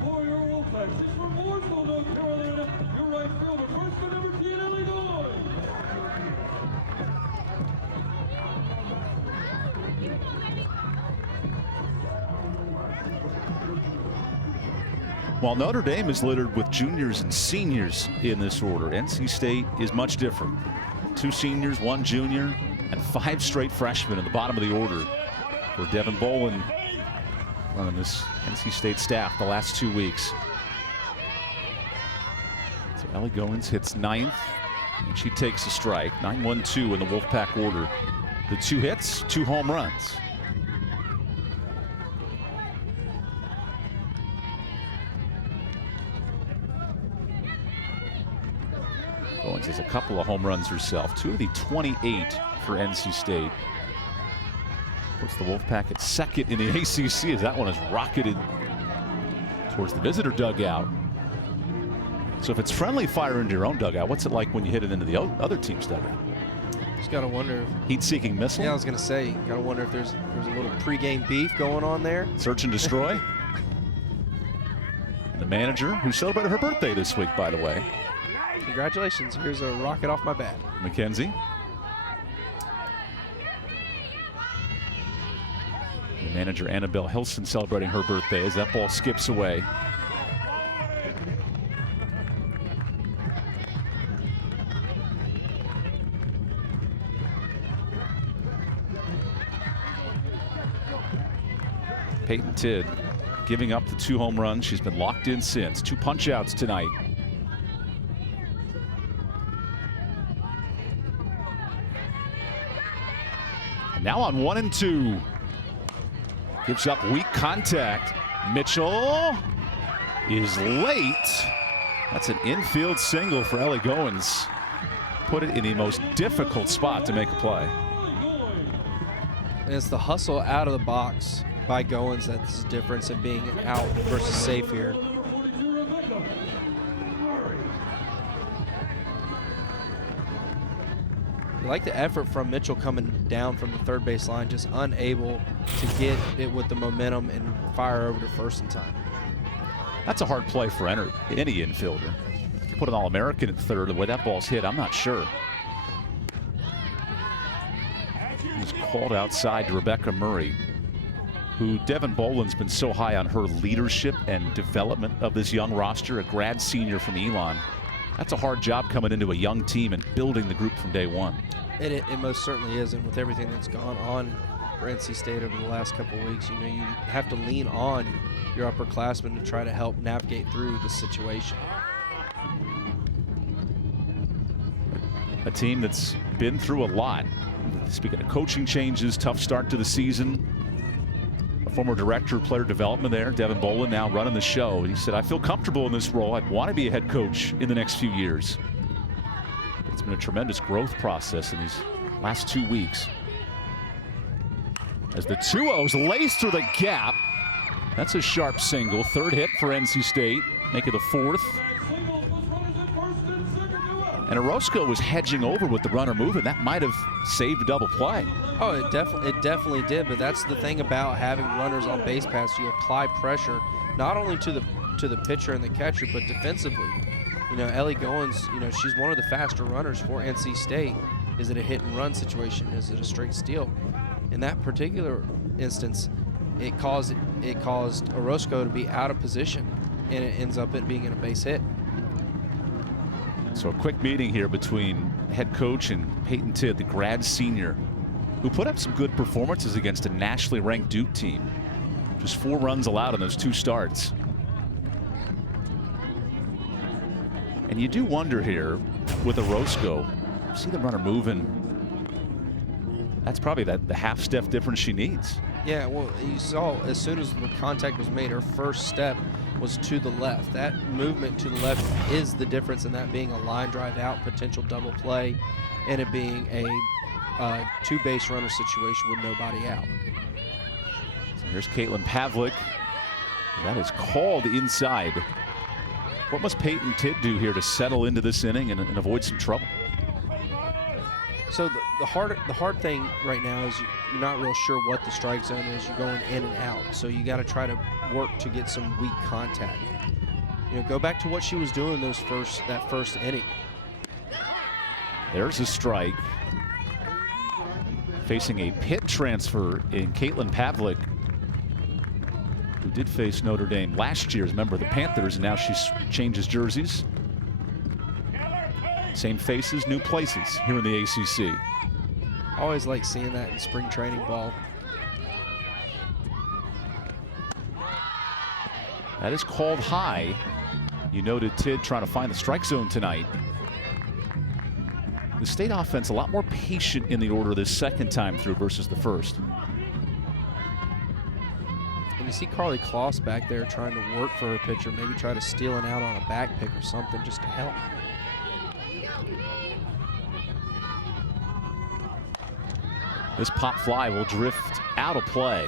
For your Wolfpacks, it's for Mooresville While Notre Dame is littered with juniors and seniors in this order, NC State is much different. 2 seniors, 1 junior, and 5 straight freshmen in the bottom of the order for Devin Bolin running this NC State staff the last 2 weeks. So Ellie Goins hits 9th, and she takes a strike. 9-1-2 in the Wolfpack order. The 2 hits, 2 home runs. Goins has a couple of home runs herself. 2 of the 28 for NC State. Puts the Wolfpack at 2nd in the ACC as that one is rocketed towards the visitor dugout. So if it's friendly fire into your own dugout, what's it like when you hit it into the other team's dugout? Just got to wonder. Heat-seeking missile? Yeah, I was going to say, got to wonder if there's a little pregame beef going on there. Search and destroy. And the manager, who celebrated her birthday this week, by the way. Congratulations. Here's a rocket off my bat. Mackenzie. The manager, Annabelle Hilson, celebrating her birthday as that ball skips away. Peyton Tidd giving up the 2 home runs. She's been locked in since. 2 punch-outs tonight. And now on 1-2. Gives up weak contact. Mitchell is late. That's an infield single for Ellie Goins. Put it in the most difficult spot to make a play. And it's the hustle out of the box by Goins that's the difference in being out versus safe here. You like the effort from Mitchell coming down from the 3rd base line, just unable to get it with the momentum and fire over to 1st in time. That's a hard play for any infielder. You put an All-American at 3rd, the way that ball's hit, I'm not sure. He's called outside to Rebecca Murray, who Devin Bolin's been so high on her leadership and development of this young roster, a grad senior from Elon. That's a hard job coming into a young team and building the group from day one. It most certainly is, and with everything that's gone on for NC State over the last couple of weeks, you know, you have to lean on your upperclassmen to try to help navigate through the situation. A team that's been through a lot. Speaking of coaching changes, tough start to the season. A former director of player development there, Devin Bolin, now running the show. He said, I feel comfortable in this role. I want to be a head coach in the next few years. It's been a tremendous growth process in these last 2 weeks. As the 2-0s lace through the gap. That's a sharp single. 3rd hit for NC State, make it the 4th. And Orozco was hedging over with the runner moving. That might have saved a double play. Oh, it definitely did. But that's the thing about having runners on base paths. You apply pressure not only to the pitcher and the catcher, but defensively. You know, Ellie Goins, you know, she's one of the faster runners for NC State. Is it a hit and run situation? Is it a straight steal? In that particular instance, it caused Orozco to be out of position, and it ends up being in a base hit. So a quick meeting here between head coach and Peyton Tidd, the grad senior, who put up some good performances against a nationally ranked Duke team. Just 4 runs allowed in those 2 starts. And you do wonder here with Orozco, see the runner moving. That's probably the half-step difference she needs. Yeah, well, you saw as soon as the contact was made, her first step was to the left. That movement to the left is the difference in that being a line drive out, potential double play, and it being a 2-base runner situation with nobody out. So here's Caitlin Pavlik. That is called inside. What must Peyton Tidd do here to settle into this inning and avoid some trouble? So the hard thing right now is you're not real sure what the strike zone is. You're going in and out, so you got to try to work to get some weak contact. You know, go back to what she was doing that first inning. There's a strike. Facing a pit transfer in Caitlin Pavlik, who who did face Notre Dame last year as a member of the Panthers, and now she changes jerseys. Same faces, new places here in the ACC. Always like seeing that in spring training ball. That is called high. You noted Tidd trying to find the strike zone tonight. The State offense a lot more patient in the order this second time through versus the first. And you see Carly Kloss back there trying to work for her pitcher, maybe try to steal an out on a back pick or something just to help. This pop fly will drift out of play.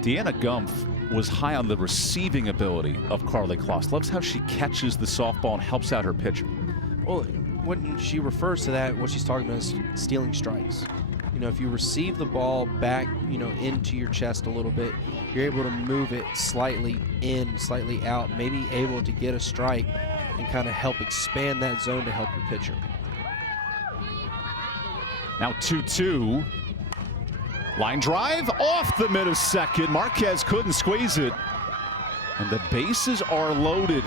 Deanna Gumpf was high on the receiving ability of Carly Kloss. Loves how she catches the softball and helps out her pitcher. Well, when she refers to that, what she's talking about is stealing strikes. You know, if you receive the ball back, you know, into your chest a little bit, you're able to move it slightly in, slightly out, maybe able to get a strike and kind of help expand that zone to help your pitcher. Now 2-2. Line drive off the mid of second. Marquez couldn't squeeze it. And the bases are loaded.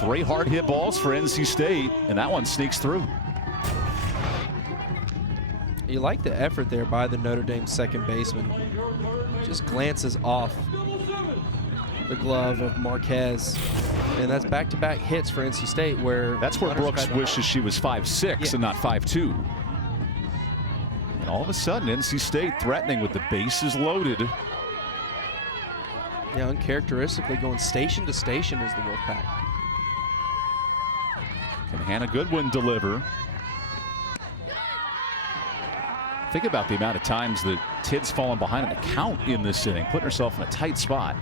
3 hard hit balls for NC State, and that one sneaks through. You like the effort there by the Notre Dame second baseman. Just glances off the glove of Marquez. And that's back-to-back hits for NC State where... That's where Brooks wishes she was 5'6" and not 5'2". And all of a sudden, NC State threatening with the bases loaded. Yeah, uncharacteristically going station to station is the Wolfpack. Can Hannah Goodwin deliver? Think about the amount of times that Tidd's fallen behind in the count in this inning, putting herself in a tight spot.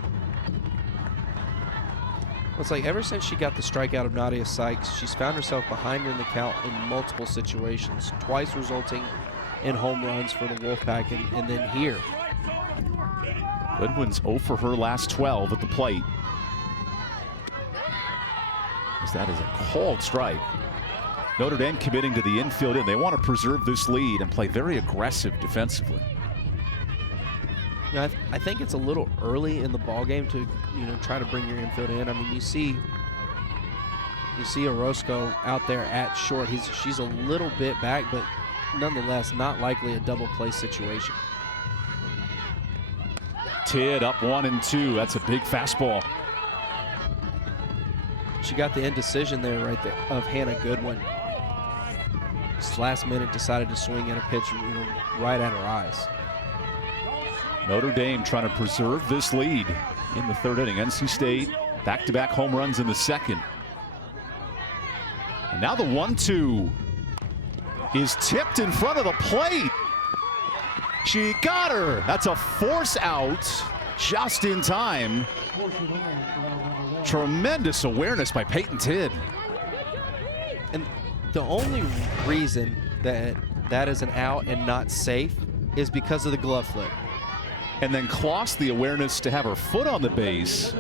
Well, it's like ever since she got the strikeout of Nadia Sykes, she's found herself behind in the count in multiple situations, twice resulting in home runs for the Wolfpack, and then here. Goodwin's 0 for her last 12 at the plate. As that is a called strike. Notre Dame committing to the infield, and they want to preserve this lead and play very aggressive defensively. You know, I think it's a little early in the ball game to, you know, try to bring your infield in. I mean, you see Orozco out there at short. She's a little bit back, but nonetheless, not likely a double play situation. Tidd up 1-2. That's a big fastball. She got the indecision there right there of Hannah Goodwin. Just last minute decided to swing at a pitch, you know, right at her eyes. Notre Dame trying to preserve this lead in the third inning. NC State back-to-back home runs in the second. And now the 1-2 is tipped in front of the plate. She got her. That's a force out just in time. Tremendous awareness by Peyton Tidd. And the only reason that that is an out and not safe is because of the glove flip. And then Kloss the awareness to have her foot on the base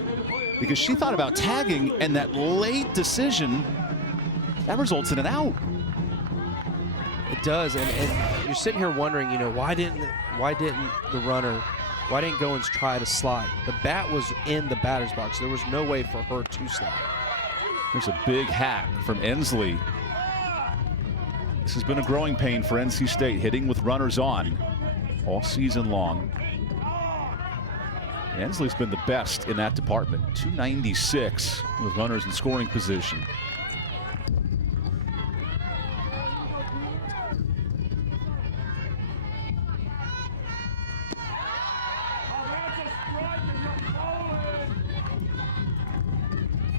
because she thought about tagging, and that late decision, that results in an out. It does, and you're sitting here wondering, you know, why didn't the runner go and try to slide? The bat was in the batter's box. There was no way for her to slide. There's a big hack from Ensley. This has been a growing pain for NC State, hitting with runners on all season long. And Ensley's been the best in that department. 296 with runners in scoring position.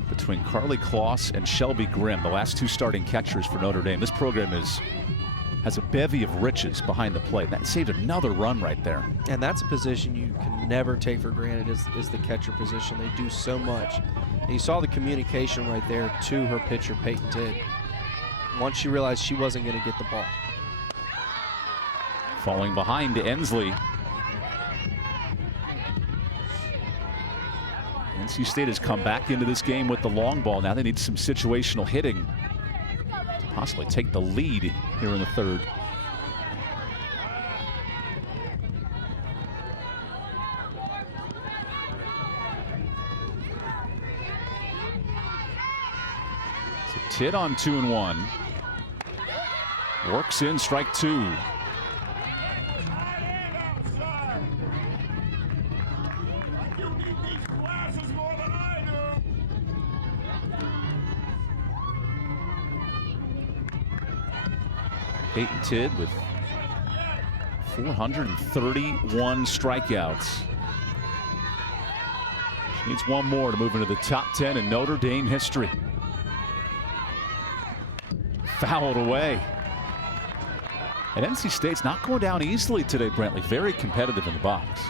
Between Carly Kloss and Shelby Grimm, the last two starting catchers for Notre Dame. This program has a bevy of riches behind the plate. That saved another run right there. And that's a position you can never take for granted is the catcher position. They do so much. And you saw the communication right there to her pitcher, Peyton Tidd. Once she realized she wasn't going to get the ball. Falling behind to Ensley. NC State has come back into this game with the long ball. Now they need some situational hitting to possibly take the lead here in the third. Tidd on 2-1. Works in strike 2. Peyton Tidd with 431 strikeouts. She needs one more to move into the top 10 in Notre Dame history. Fouled away. And NC State's not going down easily today, Brentley. Very competitive in the box.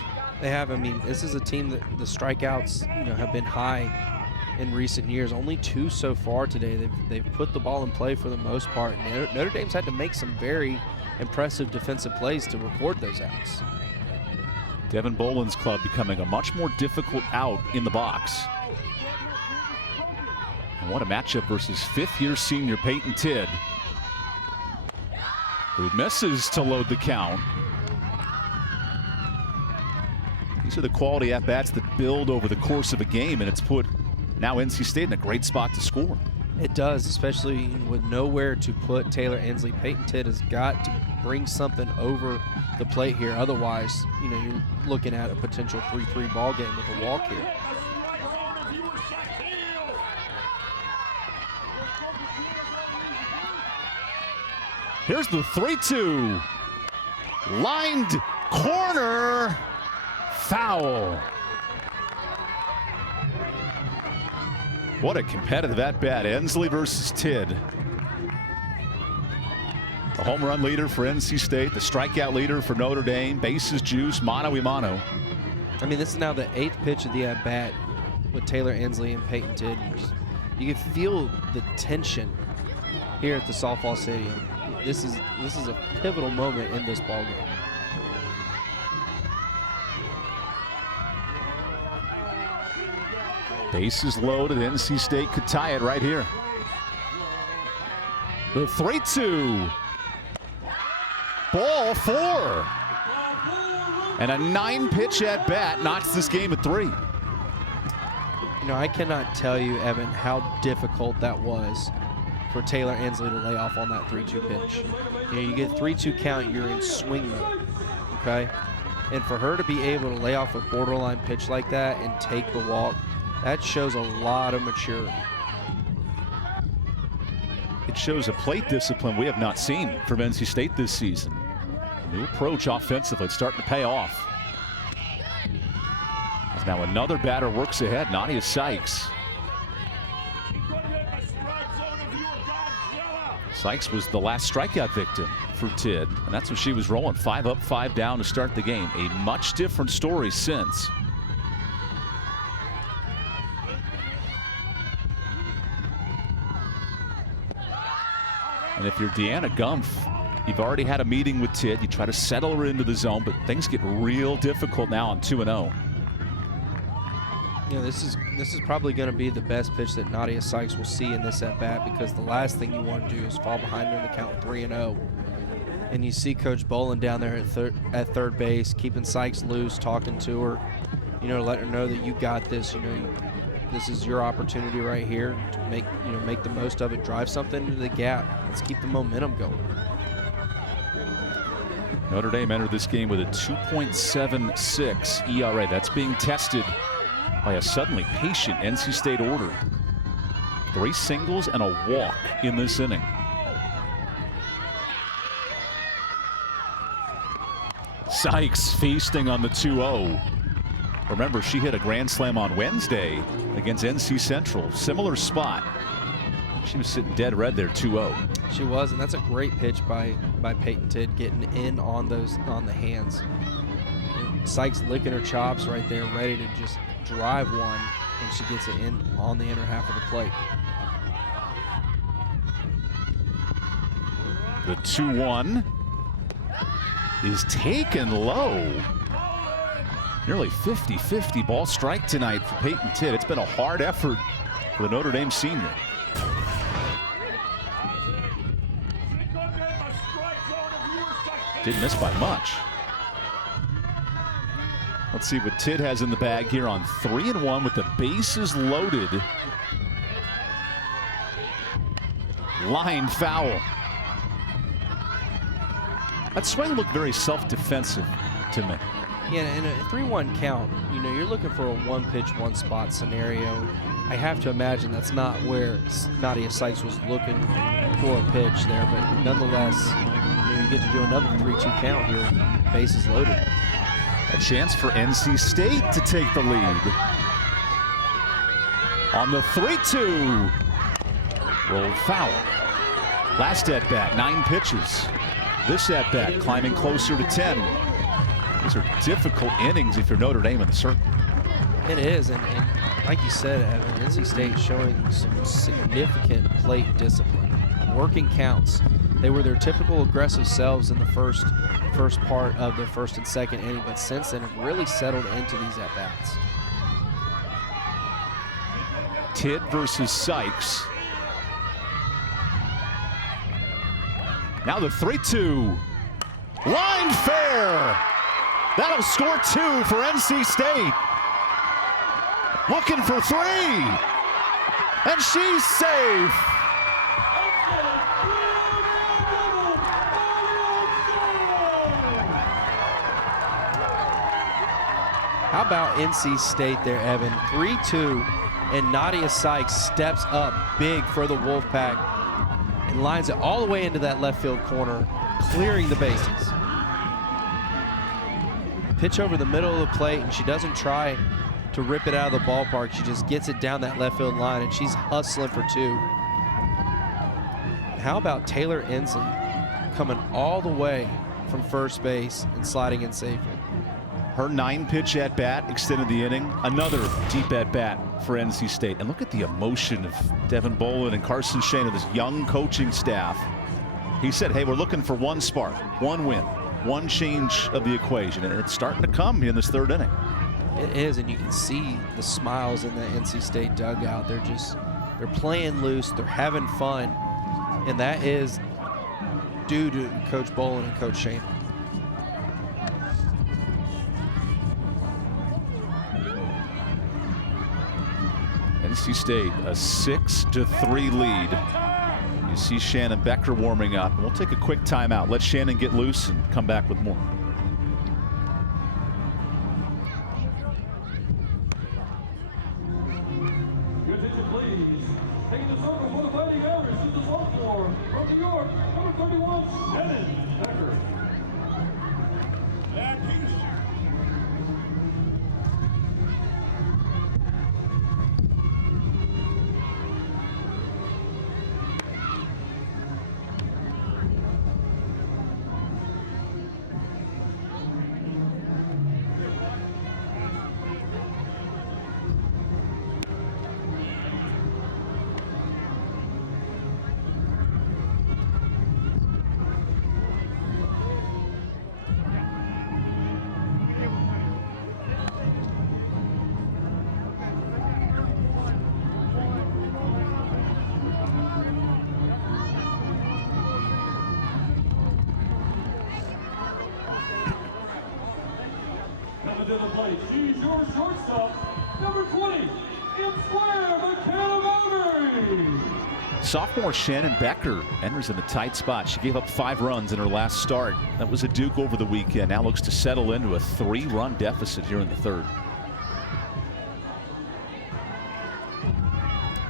They have. I mean, this is a team that the strikeouts, have been high in recent years. Only 2 so far today. They've put the ball in play for the most part. Notre Dame's had to make some very impressive defensive plays to record those outs. Devin Boland's club becoming a much more difficult out in the box. And what a matchup versus 5th-year senior Peyton Tidd, who misses to load the count. These are the quality at-bats that build over the course of a game, and it's put now NC State in a great spot to score. It does, especially with nowhere to put Taylor Ensley. Peyton Tidd has got to bring something over the plate here. Otherwise, you're looking at a potential 3-3 ball game with a walk here. Here's the 3-2. Lined corner. Foul. What a competitive at-bat. Ensley versus Tidd. The home run leader for NC State, the strikeout leader for Notre Dame, bases juice, mano-a-mano. I mean, this is now the 8th pitch of the at-bat with Taylor Ensley and Peyton Tidd. You can feel the tension here at the softball stadium. This is a pivotal moment in this ball game. Bases loaded. NC State could tie it right here. The 3-2. Ball 4. And a 9-pitch at bat knocks this game at 3. I cannot tell you, Evan, how difficult that was for Taylor Ensley to lay off on that 3-2 pitch. You get 3-2 count, you're in swing mode, okay? And for her to be able to lay off a borderline pitch like that and take the walk, that shows a lot of maturity. It shows a plate discipline we have not seen from NC State this season. New approach offensively, it's starting to pay off. As now another batter works ahead, Nadia Sykes. Sykes was the last strikeout victim for Tidd, and that's when she was rolling. 5 up, 5 down to start the game. A much different story since. And if you're Deanna Gumpf, you've already had a meeting with Tidd. You try to settle her into the zone, but things get real difficult now on 2-0. This is probably going to be the best pitch that Nadia Sykes will see in this at-bat, because the last thing you want to do is fall behind her in the count 3-0. And you see Coach Boland down there at third base, keeping Sykes loose, talking to her, letting her know that you got this. This is your opportunity right here to make the most of it, drive something into the gap. Let's keep the momentum going. Notre Dame entered this game with a 2.76 ERA. That's being tested by a suddenly patient NC State order. 3 singles and a walk in this inning. Sykes feasting on the 2-0. Remember, she hit a grand slam on Wednesday against NC Central. Similar spot. She was sitting dead red there, 2-0. She was, and that's a great pitch by Peyton Tidd, getting in on the hands. And Sykes licking her chops right there, ready to just drive one, and she gets it in on the inner half of the plate. The 2-1 is taken low. Nearly 50-50 ball strike tonight for Peyton Tidd. It's been a hard effort for the Notre Dame senior. Didn't miss by much. Let's see what Tidd has in the bag here on 3-1 with the bases loaded. Line foul. That swing looked very self-defensive to me. Yeah, in a 3-1 count, you know, you're looking for a one-pitch, one-spot scenario. I have to imagine that's not where Nadia Sykes was looking for a pitch there, but nonetheless, you get to do another 3-2 count here, bases loaded. A chance for NC State to take the lead. On the 3-2. Rolled foul. Last at bat, 9 pitches. This at bat climbing closer to 10. These are difficult innings if you're Notre Dame in the circle. It is, and like you said, Evan, NC State showing some significant plate discipline. Working counts. They were their typical aggressive selves in the first part of the first and second inning, but since then have really settled into these at-bats. Tidd versus Sykes. Now the 3-2. Line fair. That'll score 2 for NC State. Looking for 3. And she's safe. How about NC State there, Evan? 3-2, and Nadia Sykes steps up big for the Wolfpack and lines it all the way into that left field corner, clearing the bases. Pitch over the middle of the plate, and she doesn't try to rip it out of the ballpark. She just gets it down that left field line, and she's hustling for 2. How about Taylor Inslee coming all the way from first base and sliding in safely? Her 9-pitch at bat extended the inning. Another deep at bat for NC State. And look at the emotion of Devin Bolin and Carson Shane and this young coaching staff. He said, hey, we're looking for 1 spark, 1 win, 1 change of the equation. And it's starting to come in this 3rd inning. It is, and you can see the smiles in the NC State dugout. They're playing loose, they're having fun, and that is due to Coach Bolin and Coach Shane. NC State a 6-3 lead. You see Shannon Becker warming up. We'll take a quick timeout. Let Shannon get loose and come back with more. Your attention, please. Taking the circle for the Fighting Irish is the sophomore from New York, number 31, Shannon Becker. To the plate, she's your shortstop, number 20, in square, Michaela Mallory. Sophomore Shannon Becker enters in a tight spot. She gave up 5 runs in her last start. That was a Duke over the weekend. Now looks to settle into a 3-run deficit here in the 3rd.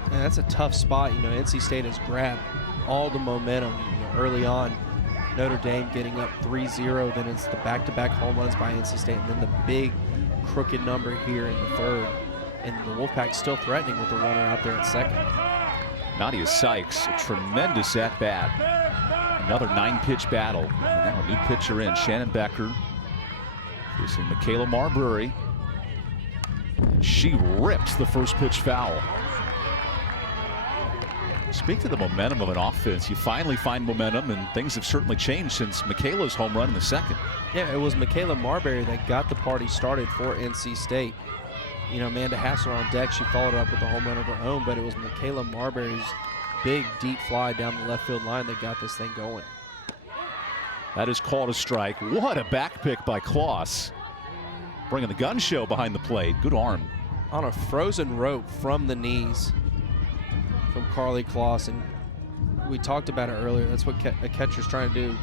And that's a tough spot. You know, NC State has grabbed all the momentum early on. Notre Dame getting up 3-0, then it's the back-to-back home runs by NC State, and then the big crooked number here in the 3rd. And the Wolfpack still threatening with the runner out there at second. Nadia Sykes, a tremendous at-bat. Another 9-pitch battle. And now a new pitcher in, Shannon Becker, facing Michaela Marbury. And she rips the first pitch foul. Speak to the momentum of an offense. You finally find momentum, and things have certainly changed since Michaela's home run in the 2nd. Yeah, it was Michaela Marbury that got the party started for NC State. You know, Amanda Hassler on deck, she followed up with a home run of her own, but it was Michaela Marbury's big deep fly down the left field line that got this thing going. That is called a strike. What a back pick by Kloss. Bringing the gun show behind the plate. Good arm. On a frozen rope from the knees from Carly Kloss, and we talked about it earlier. That's what a catcher's trying to do,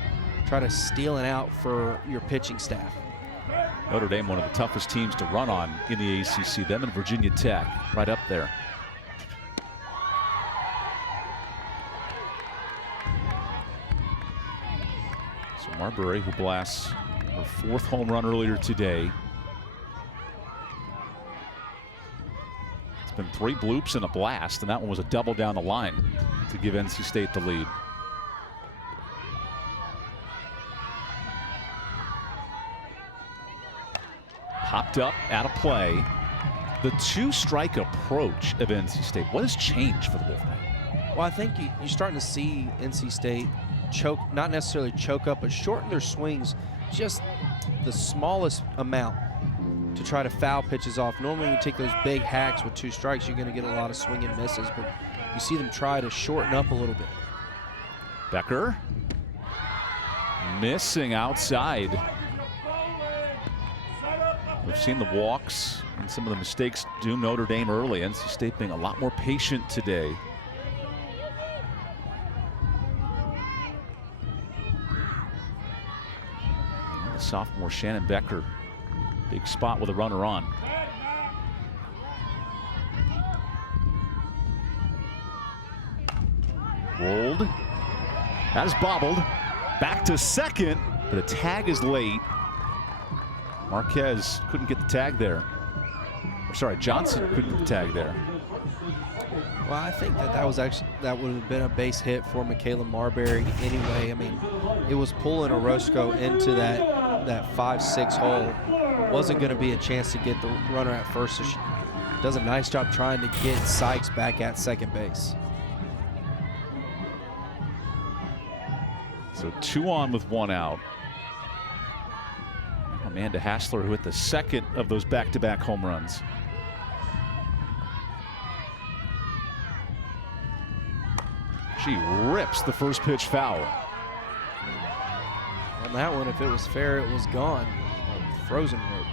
try to steal it out for your pitching staff. Notre Dame, one of the toughest teams to run on in the ACC. Them and Virginia Tech, right up there. So Marbury, who blasts her 4th home run earlier today. It's been 3 bloops and a blast, and that one was a double down the line to give NC State the lead. Popped up, out of play. The 2-strike approach of NC State. What has changed for the Wolfpack? Well, I think you're starting to see NC State choke, not necessarily choke up, but shorten their swings just the smallest amount to try to foul pitches off. Normally when you take those big hacks with 2 strikes, you're going to get a lot of swing and misses, but you see them try to shorten up a little bit. Becker missing outside. We've seen the walks and some of the mistakes doom Notre Dame early. NC State being a lot more patient today. And the sophomore Shannon Becker, big spot with a runner on. Rolled, that is bobbled, back to second, but a tag is late. Marquez couldn't get the tag there. Or sorry, Johnson couldn't get the tag there. Well, I think that would have been a base hit for Michaela Marbury anyway. I mean, it was pulling Orozco into that 5-6 hole. Wasn't going to be a chance to get the runner at first, so she does a nice job trying to get Sykes back at second base. So 2 on with 1 out. Amanda Hassler, who hit the 2nd of those back-to-back home runs. She rips the first pitch foul. On that one, if it was fair, it was gone. Frozen rope.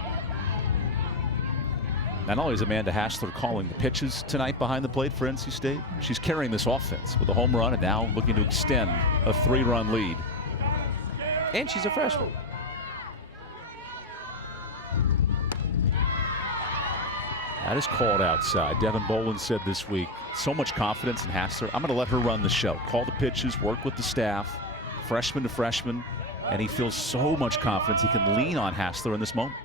Not only is Amanda Hassler calling the pitches tonight behind the plate for NC State, she's carrying this offense with a home run and now looking to extend a 3-run lead. And she's a freshman. That is called outside. Devin Boland said this week, so much confidence in Hassler. I'm going to let her run the show. Call the pitches, work with the staff, freshman to freshman, and he feels so much confidence he can lean on Hassler in this moment.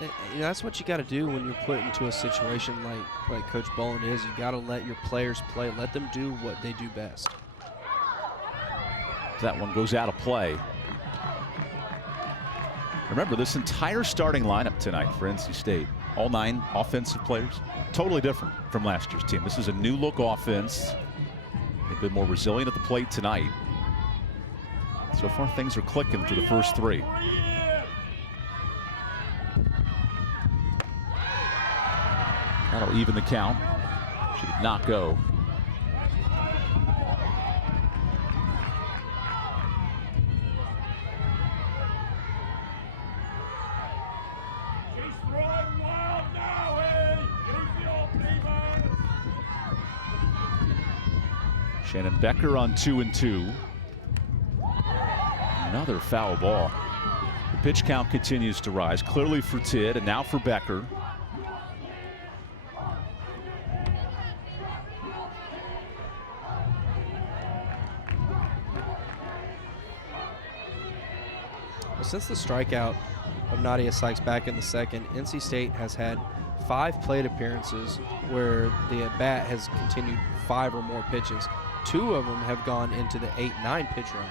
You know, that's what you got to do when you're put into a situation like Coach Boland is. You got to let your players play. Let them do what they do best. That one goes out of play. Remember, this entire starting lineup tonight for NC State, all 9 offensive players, totally different from last year's team. This is a new look offense. They've been more resilient at the plate tonight. So far, things are clicking through the first 3. That'll even the count. She did not go. Shannon Becker on 2-2. Another foul ball. The pitch count continues to rise, clearly for Tidd and now for Becker. Well, since the strikeout of Nadia Sykes back in the 2nd, NC State has had 5 plate appearances where the at-bat has continued 5 or more pitches. 2 of them have gone into the 8-9 pitch run.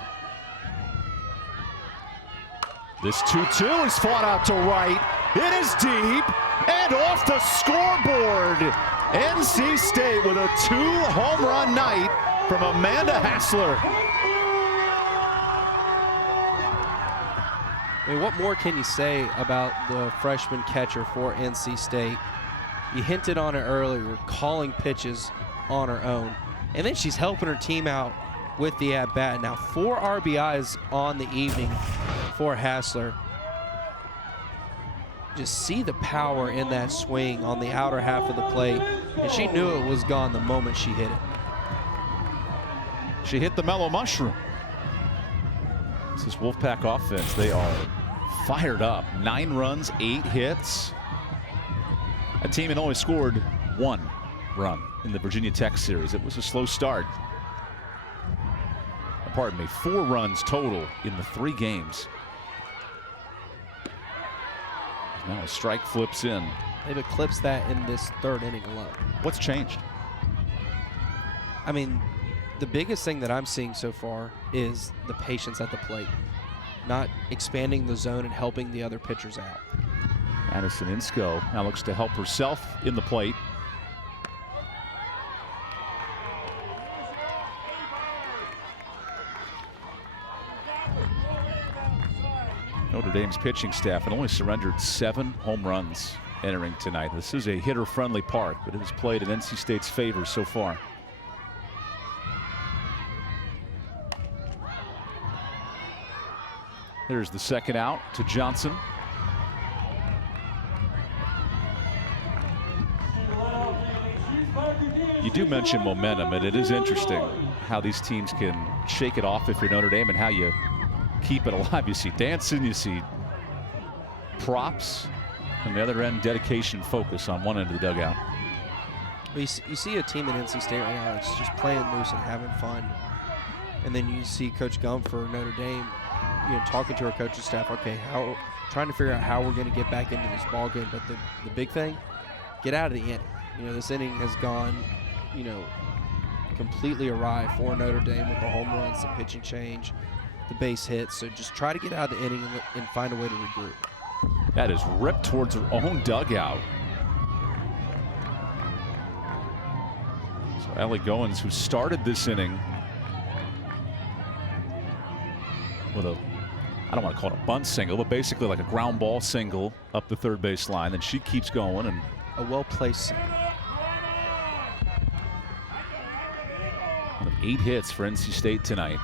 This 2-2 is fought out to right. It is deep and off the scoreboard. NC State with a 2-home run night from Amanda Hassler. I mean, what more can you say about the freshman catcher for NC State? You hinted on it earlier, calling pitches on her own. And then she's helping her team out with the at-bat. Now 4 RBIs on the evening for Hassler. Just see the power in that swing on the outer half of the plate. And she knew it was gone the moment she hit it. She hit the mellow mushroom. This is Wolfpack offense. They are fired up. 9 runs, 8 hits. A team that only scored 1 run in the Virginia Tech series. It was a slow start. Pardon me, 4 runs total in the 3 games. Now a strike flips in. They've eclipsed that in this 3rd inning alone. What's changed? I mean, the biggest thing that I'm seeing so far is the patience at the plate, not expanding the zone and helping the other pitchers out. Addison Insco now looks to help herself in the plate. Notre Dame's pitching staff had only surrendered 7 home runs entering tonight. This is a hitter-friendly park, but it has played in NC State's favor so far. There's the second out to Johnson. You do mention momentum, and it is interesting how these teams can shake it off if you're Notre Dame and how you keep it alive. You see dancing, you see props. On the other end, dedication, focus on one end of the dugout. You see a team at NC State right now that's just playing loose and having fun. And then you see Coach Gum for Notre Dame, talking to her coaching staff, okay, trying to figure out how we're going to get back into this ball game. But the big thing, get out of the inning. This inning has gone, completely awry for Notre Dame with the home runs, the pitching change, the base hits. So just try to get out of the inning and find a way to regroup. That is ripped towards her own dugout. So Ellie Goins, who started this inning with a, I don't want to call it a bunt single, but basically like a ground ball single up the third base line. Then she keeps going, and a well-placed single. 8 hits for NC State tonight.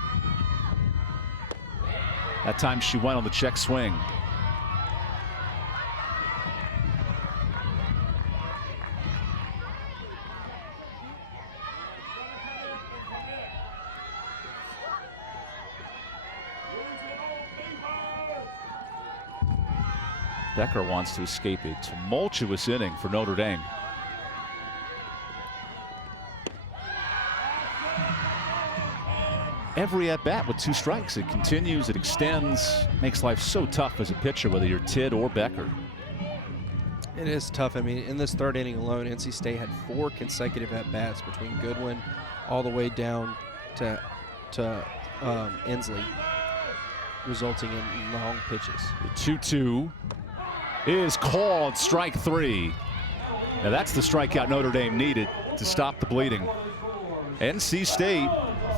That time she went on the check swing. Decker wants to escape a tumultuous inning for Notre Dame. Every at-bat with 2 strikes. It continues, it extends, makes life so tough as a pitcher, whether you're Tidd or Becker. It is tough. I mean, in this 3rd inning alone, NC State had 4 consecutive at-bats between Goodwin all the way down to Inslee, resulting in long pitches. The 2-2 is called strike 3. Now that's the strikeout Notre Dame needed to stop the bleeding. NC State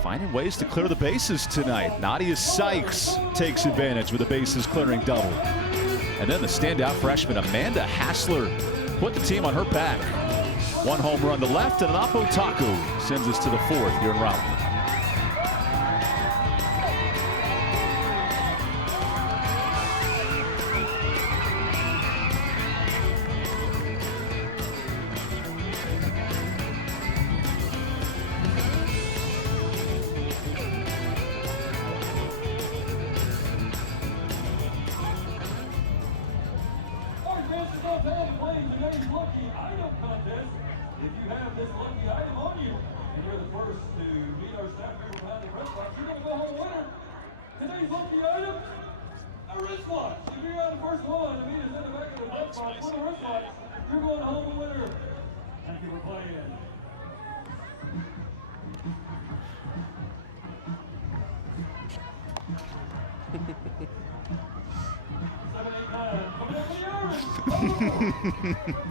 finding ways to clear the bases tonight. Nadia Sykes takes advantage with a bases clearing double. And then the standout freshman Amanda Hassler put the team on her back. 1 home run to left, and an Apo Taku sends us to the 4th here in Raleigh.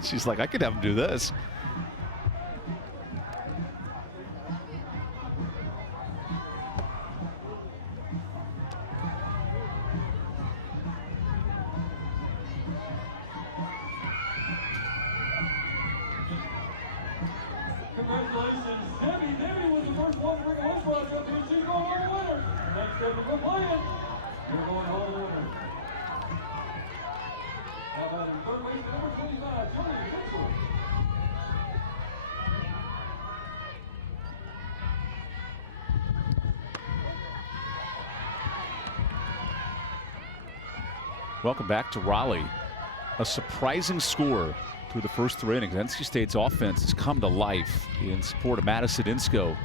She's like, I could have him do this. Congratulations, Debbie. Debbie was the first one to bring a wristwatch up here. She's going home winner. Thanks, Debbie, for playing. You're going home winner. How about in third base, number 25, Julia Pitzel. Welcome back to Raleigh. A surprising score through the first 3 innings. NC State's offense has come to life in support of Madison Insco.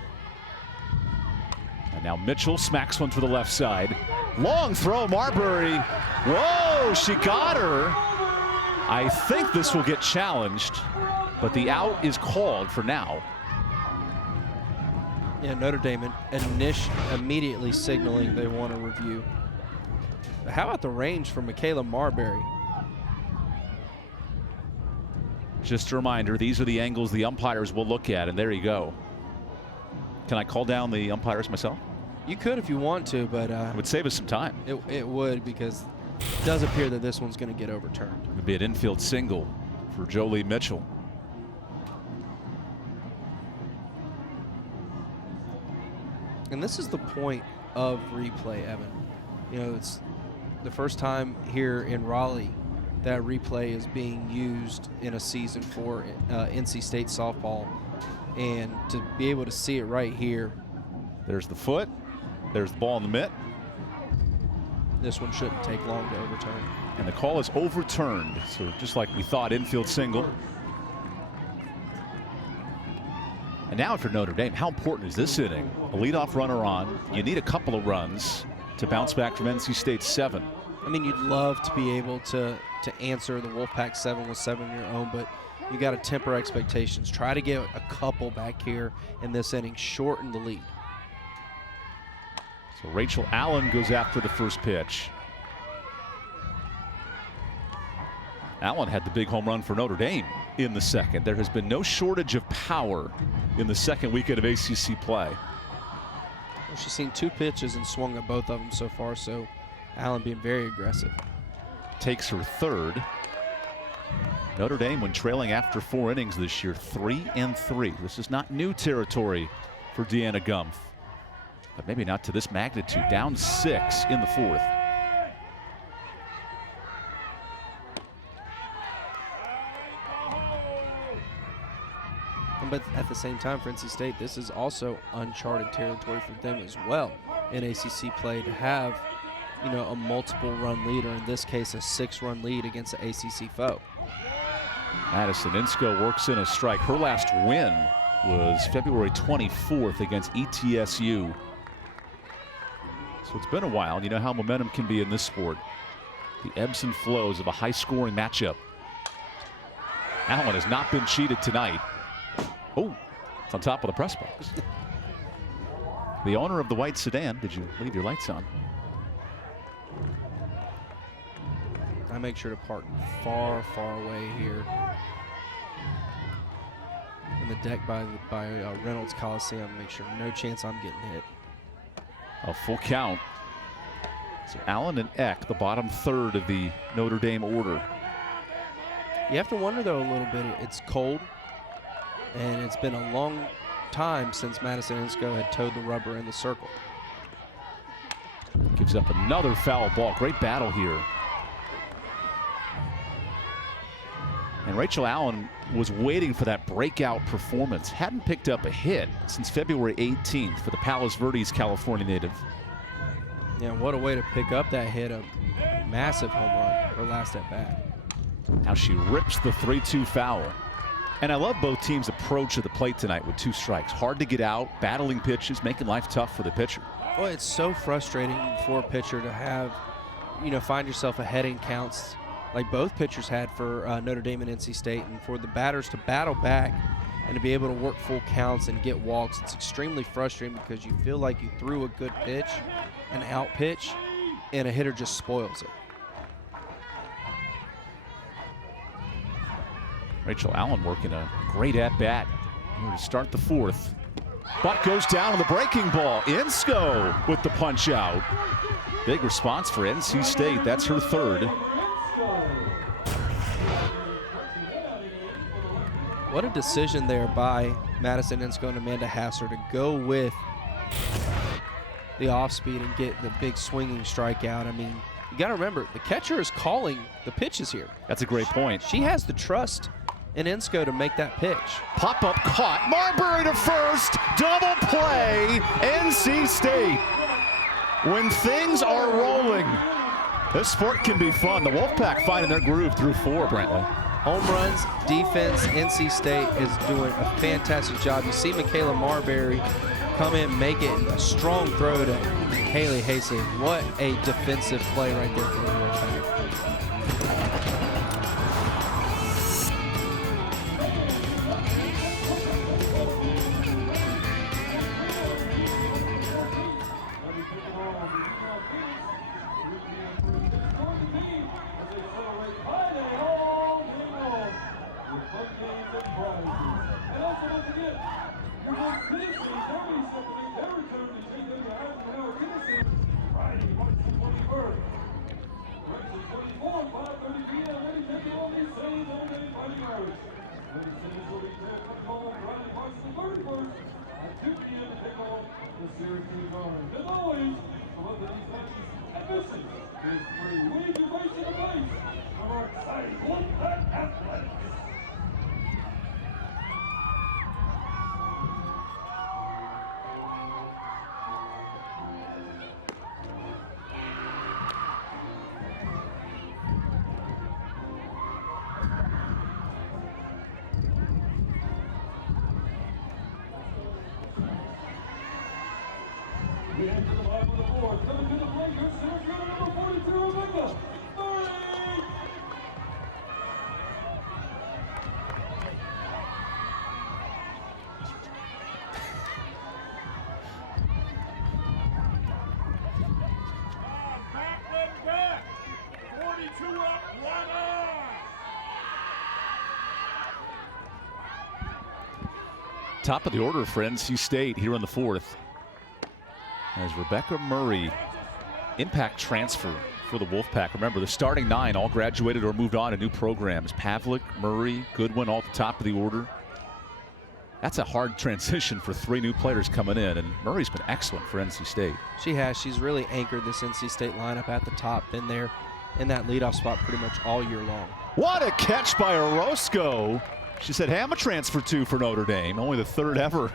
And now Mitchell smacks one to the left side. Long throw, Marbury. Whoa, she got her. I think this will get challenged, but the out is called for now. Yeah, Notre Dame immediately signaling they want a review. But how about the range for Michaela Marbury? Just a reminder, these are the angles the umpires will look at, and there you go. Can I call down the umpires myself? You could if you want to, but It would save us some time. it would, because it does appear that this one's going to get overturned. It would be an infield single for Jolie Mitchell. And this is the point of replay, Evan. You know, it's the first time here in Raleigh that replay is being used in a season for NC State softball. And to be able to see it right here. There's the foot. There's the ball in the mitt. This one shouldn't take long to overturn. And the call is overturned. So just like we thought, infield single. And now for Notre Dame, how important is this inning? A leadoff runner on. You need a couple of runs to bounce back from NC State's 7. I mean, you'd love to be able to answer the Wolfpack 7 with 7 of your own, but you got to temper expectations. Try to get a couple back here in this inning, shorten the lead. So Rachel Allen goes after the first pitch. Allen had the big home run for Notre Dame in the second. There has been no shortage of power in the second weekend of ACC play. Well, she's seen 2 pitches and swung at both of them so far, so Allen being very aggressive. Takes her third. Notre Dame, when trailing after 4 innings this year, 3-3. This is not new territory for Deanna Gumpf, but maybe not to this magnitude. Down 6 in the 4th. But at the same time, for NC State, this is also uncharted territory for them as well in ACC play, to have, you know, a multiple run lead, or in this case a 6-run lead against an ACC foe. Madison Insco works in a strike. Her last win was February 24th against ETSU. So it's been a while. You know how momentum can be in this sport. The ebbs and flows of a high-scoring matchup. Allen has not been cheated tonight. Oh, it's on top of the press box. The owner of the white sedan, did you leave your lights on? I make sure to park far, far away here in the deck by Reynolds Coliseum. Make sure no chance I'm getting hit. A full count. So Allen and Eck, the bottom third of the Notre Dame order. You have to wonder, though, a little bit. It's cold, and it's been a long time since Madison Insco had towed the rubber in the circle. Gives up another foul ball. Great battle here. And Rachel Allen was waiting for that breakout performance. Hadn't picked up a hit since February 18th for the Palos Verdes California native. Yeah, what a way to pick up that hit. A massive home run, her last at bat. Now she rips the 3-2 foul. And I love both teams' approach to the plate tonight with 2 strikes. Hard to get out, battling pitches, making life tough for the pitcher. Well, it's so frustrating for a pitcher to have, you know, find yourself ahead in counts like both pitchers had for Notre Dame and NC State, and for the batters to battle back and to be able to work full counts and get walks. It's extremely frustrating because you feel like you threw a good pitch, an out pitch, and a hitter just spoils it. Rachel Allen working a great at-bat here to start the 4th. Buck goes down on the breaking ball. Insco with the punch out. Big response for NC State. That's her 3rd. What a decision there by Madison Insco and Amanda Hasser to go with the off-speed and get the big swinging strikeout. I mean, you got to remember, the catcher is calling the pitches here. That's a great point. She has the trust in Insco to make that pitch. Pop-up caught. Marbury to first. Double play. NC State. When things are rolling, This sport can be fun. The Wolfpack finding their groove through 4, Brantley. Home runs, defense, NC State is doing a fantastic job. You see Michaela Marbury come in, make it, and a strong throw to Haley Hasey. What a defensive play right there for the Wolfpack. We enter the bottom of the fourth. Coming to the plate, your center fielder number 42, Rebecca Murray. Back. 42 up, one on. Top of the order for NC State here in the 4th. As Rebecca Murray, impact transfer for the Wolfpack. Remember, the starting 9 all graduated or moved on to new programs. Pavlik, Murray, Goodwin, all at the top of the order. That's a hard transition for 3 new players coming in, and Murray's been excellent for NC State. She has. She's really anchored this NC State lineup at the top, been there in that leadoff spot pretty much all year long. What a catch by Orozco. She said, hey, I'm a transfer too for Notre Dame. Only the 3rd ever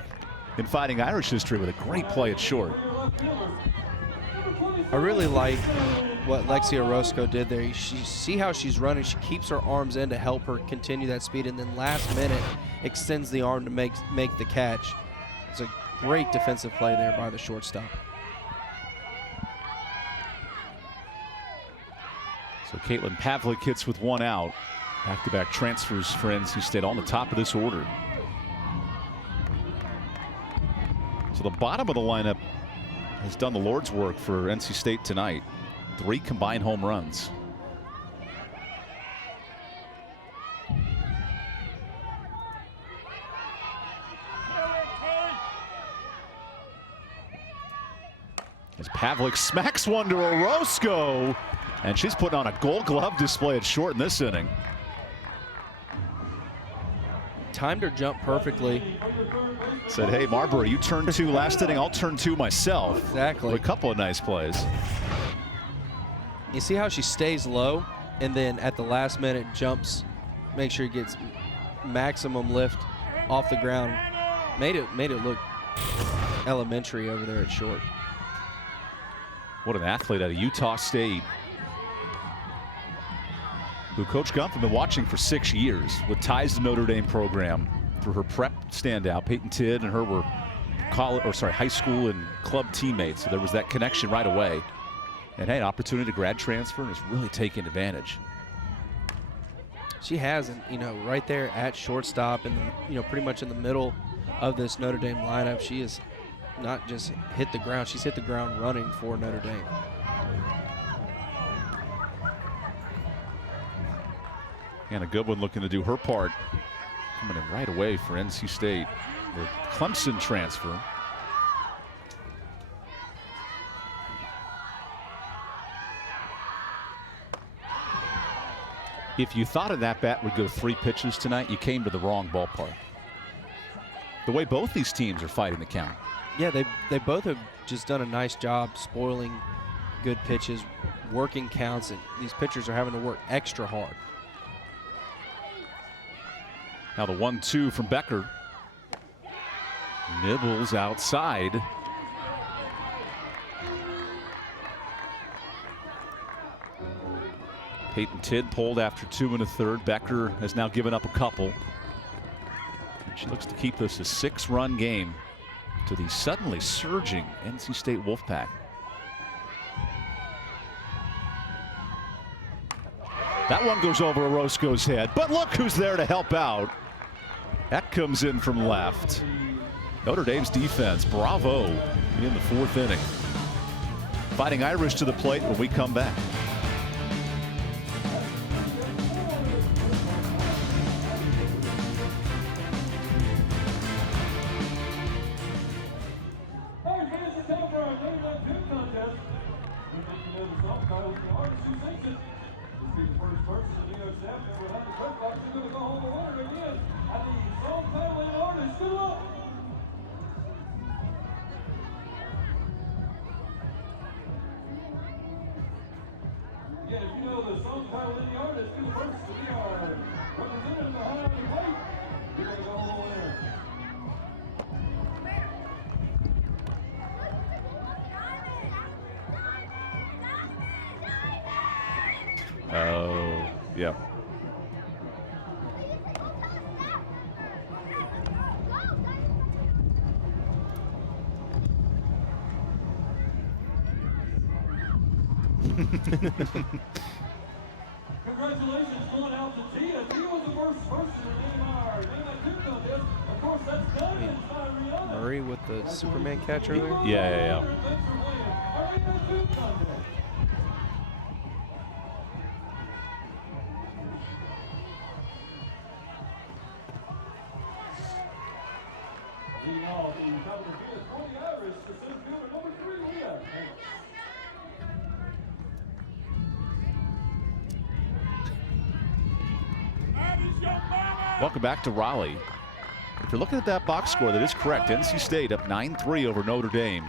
in Fighting Irish history with a great play at short. I really like what Lexi Orozco did there. See how she's running. She keeps her arms in to help her continue that speed, and then last minute extends the arm to make the catch. It's a great defensive play there by the shortstop. So Caitlin Pavlik hits with 1 out. Back-to-back transfers for NC State on the top of this order. So the bottom of the lineup has done the Lord's work for NC State tonight. 3 combined home runs. As Pavlik smacks one to Orozco, and she's putting on a Gold Glove display at short in this inning. Timed her jump perfectly. Said, hey, Marbury, you turned 2 last inning. I'll turn 2 myself. Exactly. With a couple of nice plays. You see how she stays low and then at the last minute jumps, make sure it gets maximum lift off the ground. Made it look elementary over there at short. What an athlete out of Utah State, who Coach Gumpf had been watching for 6 years with ties to Notre Dame program through her prep standout. Peyton Tidd and her were high school and club teammates, so there was that connection right away. And hey, an opportunity to grad transfer and is really taking advantage. She has, and right there at shortstop and pretty much in the middle of this Notre Dame lineup, she is not just hit the ground, she's hit the ground running for Notre Dame. And a good one looking to do her part. Coming in right away for NC State. The Clemson transfer. If you thought of that bat would go 3 pitches tonight, you came to the wrong ballpark. The way both these teams are fighting the count. Yeah, they both have just done a nice job spoiling good pitches, working counts, and these pitchers are having to work extra hard. Now the 1-2 from Becker. Nibbles outside. Peyton Tidd pulled after 2 1/3. Becker has now given up a couple. She looks to keep this a 6-run game to the suddenly surging NC State Wolfpack. That one goes over Orozco's head, but look who's there to help out. That comes in from left. Notre Dame's defense, bravo, in the 4th inning. Fighting Irish to the plate when we come back. Oh, yeah. Congratulations going out to Tia. Tia was the first person to name our Name contest. Of course, that's done in Rihanna. Murray with the Superman catch earlier. Yeah. Thanks for playing. Our Name contest. Leading off the top of the field, Cody Irish, the center fielder, number 3, Leah. Welcome back to Raleigh. If you're looking at that box score, that is correct. NC State up 9-3 over Notre Dame.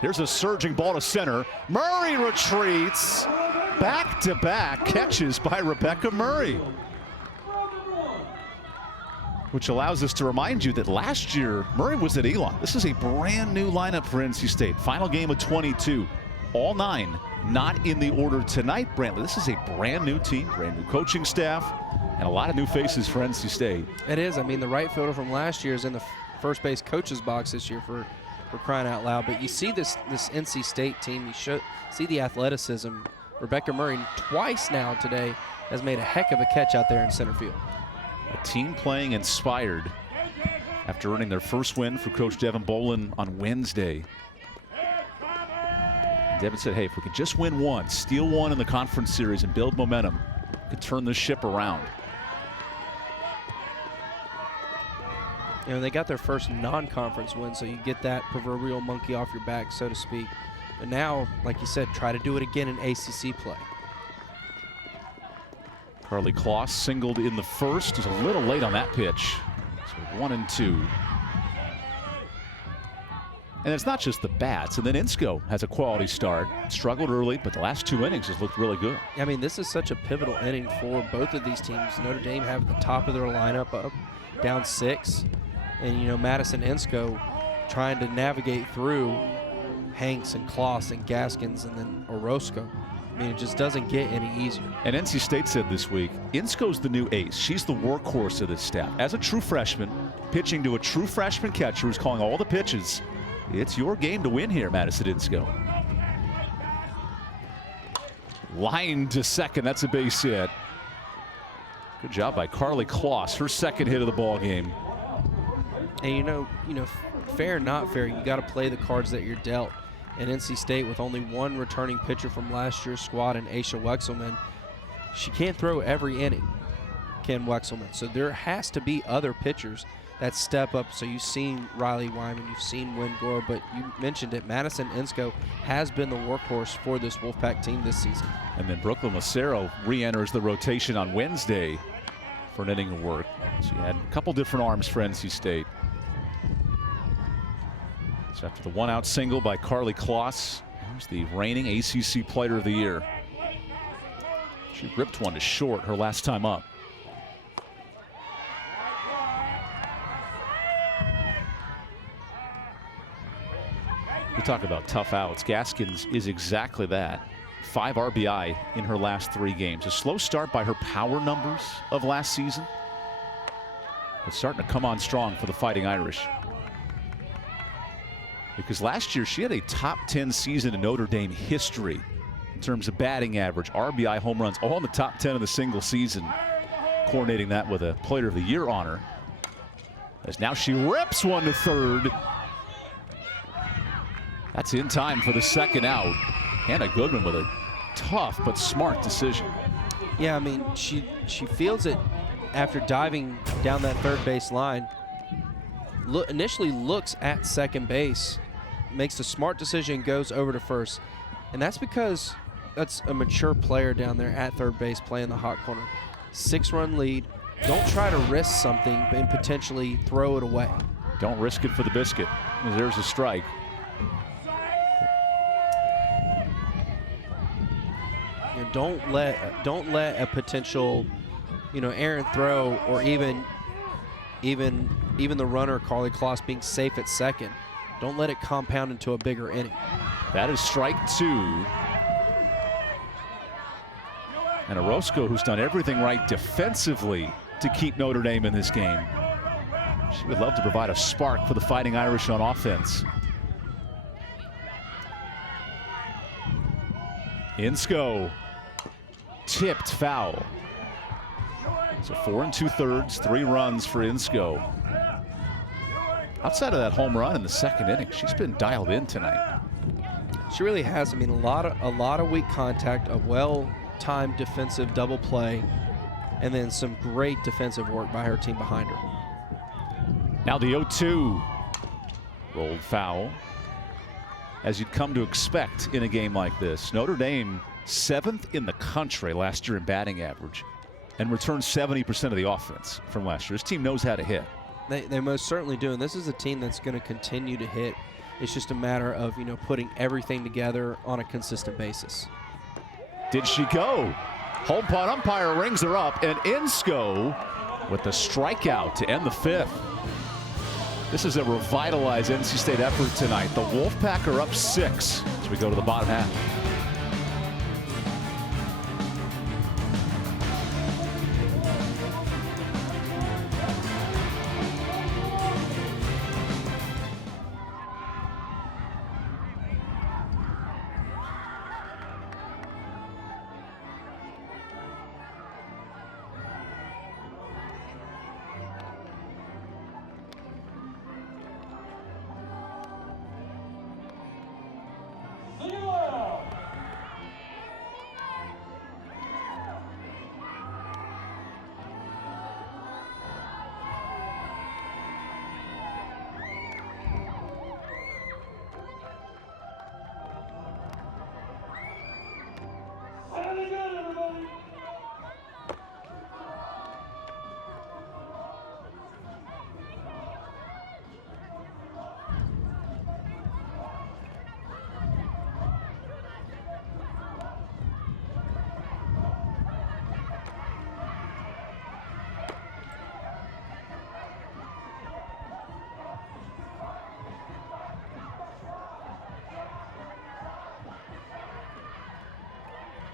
Here's a surging ball to center. Murray retreats. Back-to-back catches by Rebecca Murray, which allows us to remind you that last year Murray was at Elon. This is a brand new lineup for NC State. Final game of 22. All 9 not in the order tonight, Brantley. This is a brand new team, brand new coaching staff, and a lot of new faces for NC State. It is. I mean, the right fielder from last year is in the first base coach's box this year for crying out loud. But you see this NC State team. You see the athleticism. Rebecca Murray twice now today has made a heck of a catch out there in center field. A team playing inspired after earning their first win for Coach Devin Bolin on Wednesday. Devin said, hey, if we could just win one, steal one in the conference series and build momentum, we could turn this ship around. You know, they got their first non-conference win, so you get that proverbial monkey off your back, so to speak. But now, like you said, try to do it again in ACC play. Carly Kloss singled in the first. Was a little late on that pitch. So 1-2. And it's not just the bats. And then Insko has a quality start. Struggled early, but the last 2 innings has looked really good. I mean, this is such a pivotal inning for both of these teams. Notre Dame have the top of their lineup up, down 6. And, you know, Madison Insko trying to navigate through Hanks and Kloss and Gaskins and then Orozco. I mean, it just doesn't get any easier. And NC State said this week, Insko's the new ace. She's the workhorse of this staff. As a true freshman, pitching to a true freshman catcher who's calling all the pitches, it's your game to win here, Madison Insko. Line to second, that's a base hit. Good job by Carly Kloss, her second hit of the ball game. And you know, fair or not fair, you got to play the cards that you're dealt. And NC State, with only one returning pitcher from last year's squad, and Aisha Wexelman, she can't throw every inning, Ken Wexelman. So there has to be other pitchers that step up. So you've seen Riley Wyman, you've seen Wynn Gore, but you mentioned it, Madison Insko has been the workhorse for this Wolfpack team this season. And then Brooklyn Lucero re-enters the rotation on Wednesday for an inning of work. So you had a couple different arms for NC State. So after the one-out single by Carly Kloss, who's the reigning ACC Player of the Year. She ripped one to short her last time up. We talk about tough outs. Gaskins is exactly that. 5 RBI in her last 3 games. A slow start by her power numbers of last season, but starting to come on strong for the Fighting Irish. Because last year she had a top 10 season in Notre Dame history in terms of batting average, RBI, home runs, all in the top 10 of the single season. Coordinating that with a Player of the Year honor. As now she rips one to third. That's in time for the second out. Hannah Goodman with a tough but smart decision. Yeah, I mean, she feels it after diving down that third base line. Initially looks at second base, makes a smart decision, goes over to first. And that's because that's a mature player down there at third base playing the hot corner. 6-run lead. Don't try to risk something and potentially throw it away. Don't risk it for the biscuit. There's a strike. You know, don't let a potential, errant throw or even the runner Carly Kloss being safe at second. Don't let it compound into a bigger inning. That is strike 2. And Orozco, who's done everything right defensively to keep Notre Dame in this game. She would love to provide a spark for the Fighting Irish on offense. Insko, tipped foul. So 4 2/3, 3 runs for Insko. Outside of that home run in the second inning, she's been dialed in tonight. She really has. I mean, a lot of weak contact, a well-timed defensive double play, and then some great defensive work by her team behind her. Now the 0-2. Rolled foul. As you'd come to expect in a game like this. Notre Dame 7th in the country last year in batting average and returned 70% of the offense from last year. This team knows how to hit. They most certainly do, and this is a team that's going to continue to hit. It's just a matter of, putting everything together on a consistent basis. Did she go? Home plate umpire rings her up, and Insko with the strikeout to end the 5th. This is a revitalized NC State effort tonight. The Wolfpack are up 6 as we go to the bottom half.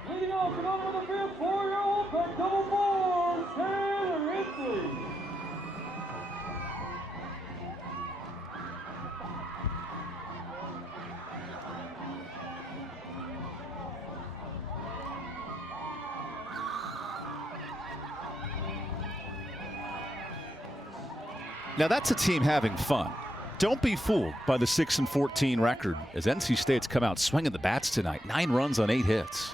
Leading off and on the field for your Wolfpack double ball, Taylor Inslee. Now that's a team having fun. Don't be fooled by the 6-14 record as NC State's come out swinging the bats tonight. 9 runs on 8 hits.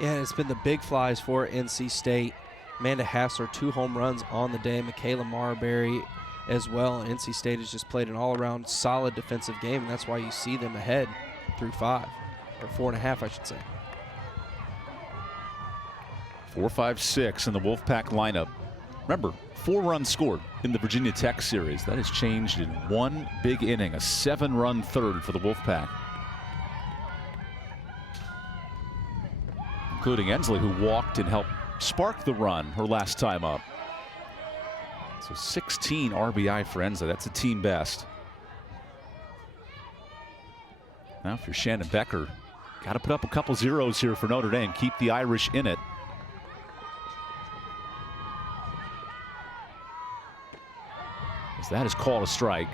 Yeah, it's been the big flies for NC State. Amanda Hassler, 2 home runs on the day. Michaela Marbury as well. And NC State has just played an all-around solid defensive game, and that's why you see them ahead through 5, or 4.5, I should say. 4, 5, 6 in the Wolfpack lineup. Remember, 4 runs scored in the Virginia Tech series. That has changed in 1 big inning, a 7-run third for the Wolfpack. Including Ensley, who walked and helped spark the run her last time up. So 16 RBI for Ensley. That's a team best. Now if you're Shannon Becker, Got to put up a couple zeros here for Notre Dame. Keep the Irish in it. As that is called a strike.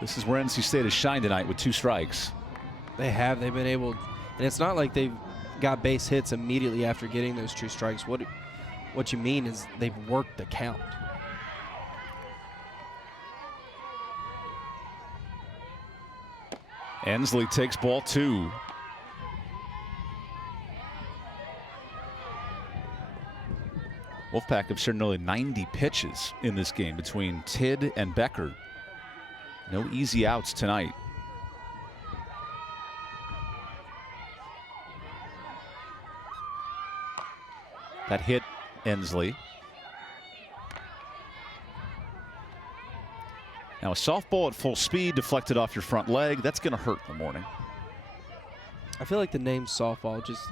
This is where NC State has shined tonight with 2 strikes. They have. They've been able, and it's not like they've got base hits immediately after getting those 2 strikes. What you mean is they've worked the count. Ensley takes ball 2. Wolfpack have shared nearly 90 pitches in this game between Tidd and Becker. No easy outs tonight. That hit Ensley. Now a softball at full speed deflected off your front leg. That's going to hurt in the morning. I feel like the name softball just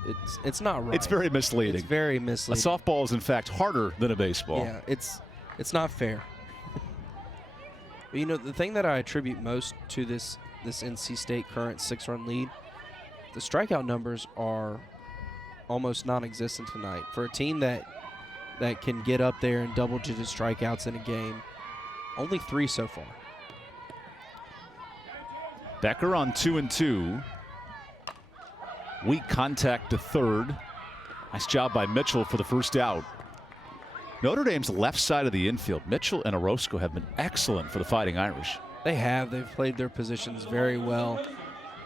it's not right. It's very misleading. It's very misleading. A softball is in fact harder than a baseball. Yeah, it's not fair. But you know, the thing that I attribute most to this NC State current 6-run lead, the strikeout numbers are almost non-existent tonight. For a team that can get up there in double-digit strikeouts in a game, only 3 so far. Becker on 2-2. Weak contact to third. Nice job by Mitchell for the first out. Notre Dame's left side of the infield, Mitchell and Orozco, have been excellent for the Fighting Irish. They have. They've played their positions very well.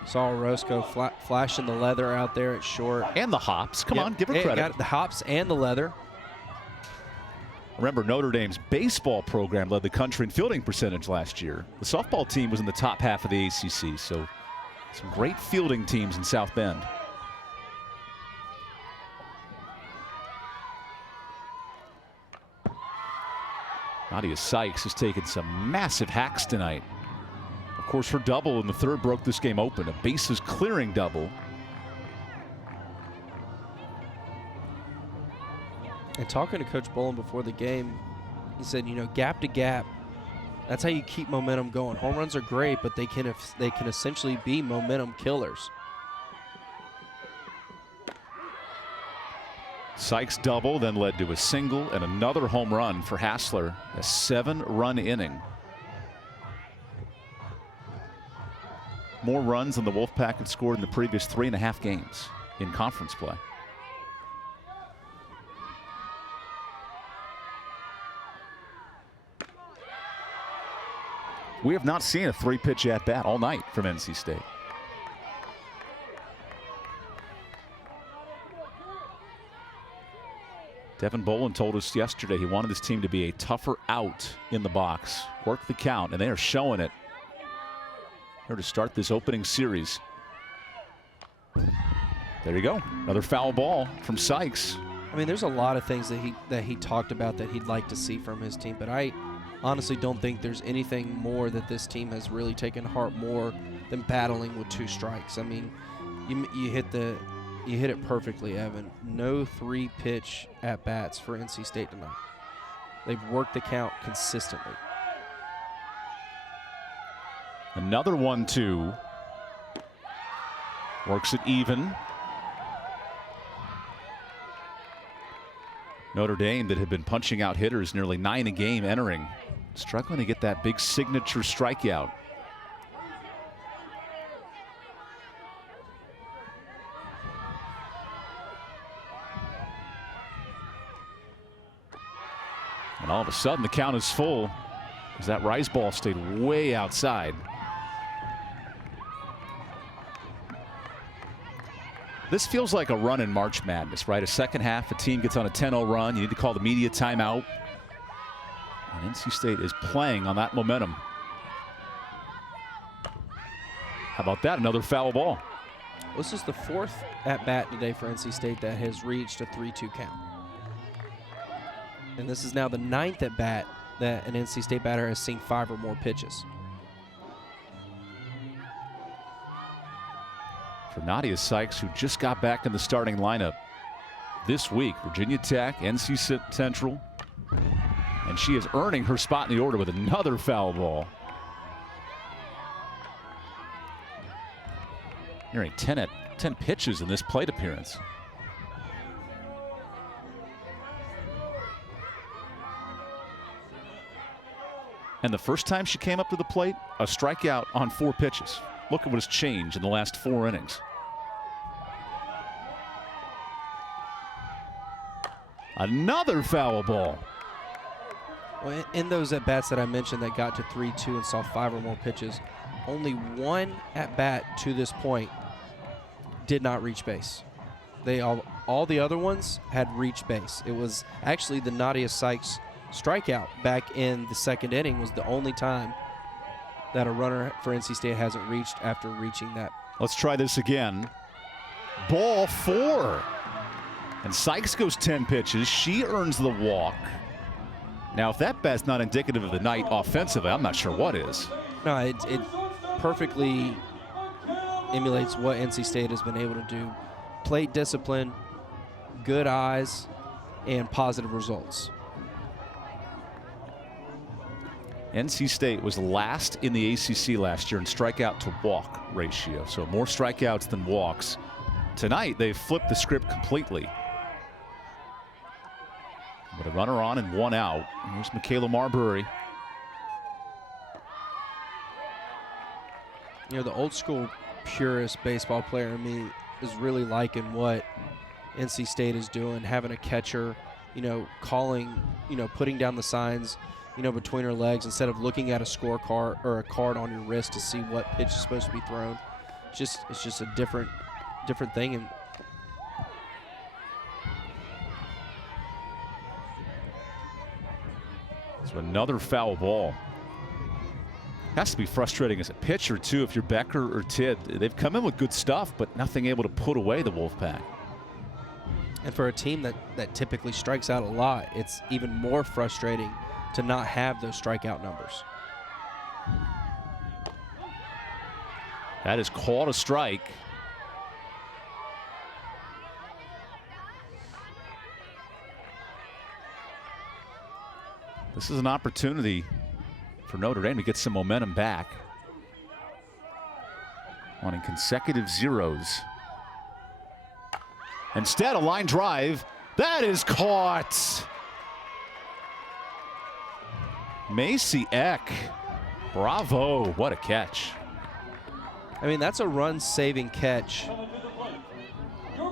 Saw Orozco flashing the leather out there at short. And the hops. Come on, give her credit. Got the hops and the leather. Remember, Notre Dame's baseball program led the country in fielding percentage last year. The softball team was in the top half of the ACC, so some great fielding teams in South Bend. Nadia Sykes has taken some massive hacks tonight. Of course, her double in the third broke this game open. A bases clearing double. And talking to Coach Bolin before the game, he said, you know, gap to gap, that's how you keep momentum going. Home runs are great, but they can essentially be momentum killers. Sykes' double then led to a single and another home run for Hassler, a 7-run inning. More runs than the Wolfpack had scored in the previous 3.5 games in conference play. We have not seen a 3-pitch at-bat all night from NC State. Devin Bolin told us yesterday he wanted his team to be a tougher out in the box, work the count, and they are showing it here to start this opening series. There you go, another foul ball from Sykes. I mean, there's a lot of things that he talked about that he'd like to see from his team, but I honestly don't think there's anything more that this team has really taken to heart more than battling with 2 strikes. I mean, you hit it perfectly, Evan. No 3-pitch at-bats for NC State tonight. They've worked the count consistently. Another 1-2. Works it even. Notre Dame, that had been punching out hitters nearly 9 a game entering, struggling to get that big signature strikeout. And all of a sudden the count is full as that rise ball stayed way outside. This feels like a run in March Madness, right? A second half, a team gets on a 10-0 run. You need to call the media timeout. And NC State is playing on that momentum. How about that? Another foul ball. This is the 4th at-bat today for NC State that has reached a 3-2 count. And this is now the 9th at-bat that an NC State batter has seen 5 or more pitches. For Nadia Sykes, who just got back in the starting lineup this week, Virginia Tech, NC Central, and she is earning her spot in the order with another foul ball. Nearing 10 pitches in this plate appearance. And the first time she came up to the plate, a strikeout on 4 pitches. Look at what has changed in the last 4 innings. Another foul ball. Well, in those at-bats that I mentioned that got to 3-2 and saw 5 or more pitches, only one at-bat to this point did not reach base. All the other ones had reached base. It was actually the Nadia Sykes strikeout back in the 2nd inning was the only time that a runner for NC State hasn't reached after reaching that. Let's try this again. Ball 4. And Sykes goes 10 pitches. She earns the walk. Now, if that bat's not indicative of the night offensively, I'm not sure what is. No, it perfectly emulates what NC State has been able to do. Plate discipline, good eyes, and positive results. NC State was last in the ACC last year in strikeout to walk ratio, so more strikeouts than walks. Tonight, they've flipped the script completely. With a runner on and 1 out. Here's Michaela Marbury. You know, the old school purist baseball player in me is really liking what NC State is doing, having a catcher, you know, calling, you know, putting down the signs, you know, between her legs instead of looking at a scorecard or a card on your wrist to see what pitch is supposed to be thrown. It's just a different thing. And so another foul ball. Has to be frustrating as a pitcher, too, if you're Becker or Tidd. They've come in with good stuff, but nothing able to put away the Wolfpack. And for a team that typically strikes out a lot, it's even more frustrating to not have those strikeout numbers. That is called a strike. This is an opportunity for Notre Dame to get some momentum back. Wanting consecutive zeros. Instead, a line drive. That is caught. Macy Eck. Bravo. What a catch. I mean, that's a run-saving catch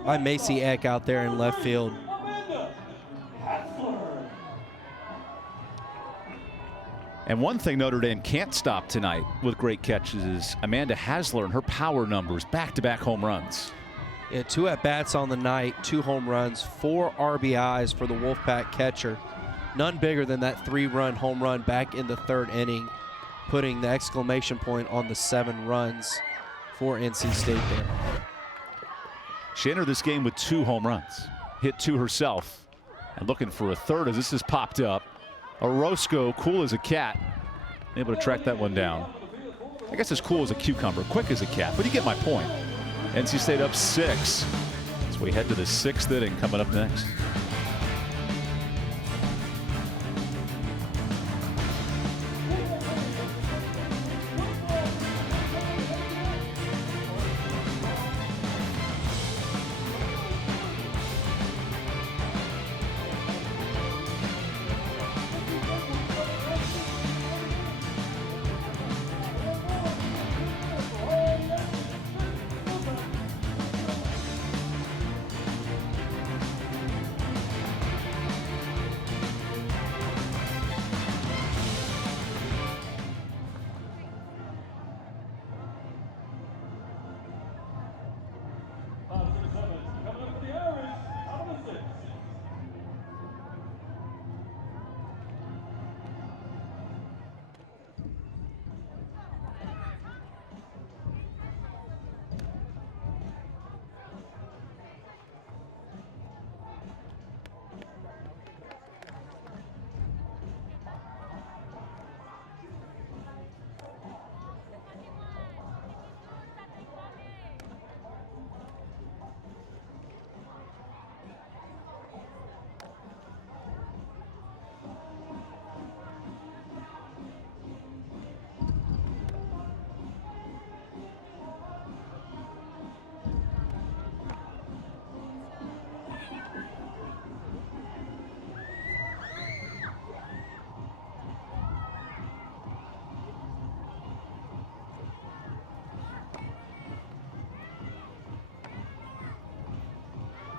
by Macy Eck out there in left field. And one thing Notre Dame can't stop tonight with great catches is Amanda Hasler and her power numbers, back-to-back home runs. Yeah, 2 at-bats on the night, 2 home runs, 4 RBIs for the Wolfpack catcher. None bigger than that 3-run home run back in the 3rd inning, putting the exclamation point on the 7 runs for NC State there. She entered this game with 2 home runs, hit 2 herself, and looking for a 3rd as this has popped up. Orozco, cool as a cat, able to track that one down. I guess as cool as a cucumber, quick as a cat, but you get my point. NC State up 6 as we head to the 6th inning coming up next.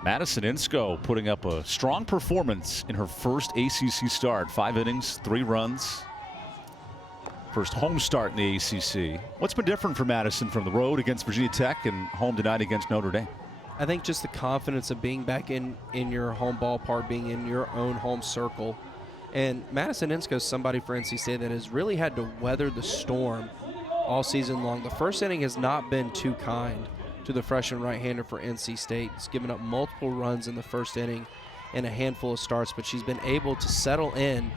Madison Insco putting up a strong performance in her first ACC start. 5 innings, 3 runs. First home start in the ACC. What's been different for Madison from the road against Virginia Tech and home tonight against Notre Dame? I think just the confidence of being back in your home ballpark, being in your own home circle. And Madison Insco is somebody for NC State that has really had to weather the storm all season long. The first inning has not been too kind to the freshman right-hander for NC State. He's given up multiple runs in the first inning and a handful of starts, but she's been able to settle in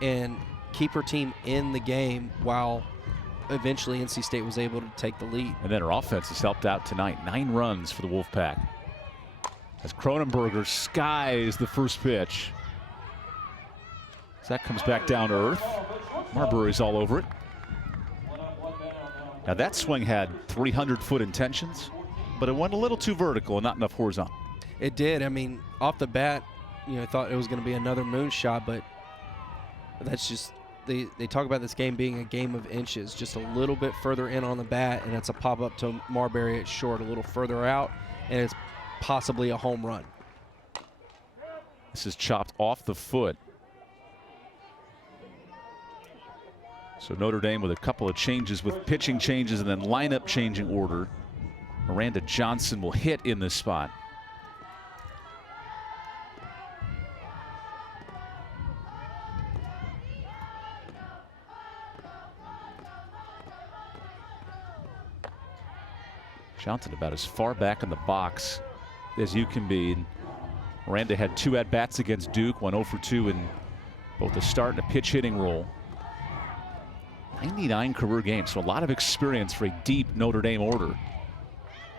and keep her team in the game while eventually NC State was able to take the lead. And then her offense has helped out tonight. 9 runs for the Wolfpack. As Cronenberger skies the first pitch. As that comes back down to earth. Marbury's all over it. Now that swing had 300-foot intentions, but it went a little too vertical and not enough horizontal. It did. I mean, off the bat, thought it was going to be another moonshot, but that's just they talk about this game being a game of inches, just a little bit further in on the bat, and it's a pop up to Marbury at short, a little further out, and it's possibly a home run. This is chopped off the foot. So Notre Dame with a couple of changes, with pitching changes and then lineup changing order. Miranda Johnson will hit in this spot. Johnson about as far back in the box as you can be. Miranda had 2 at-bats against Duke, went 0 for 2 in both the start and a pitch hitting role. 99 career games, so a lot of experience for a deep Notre Dame order.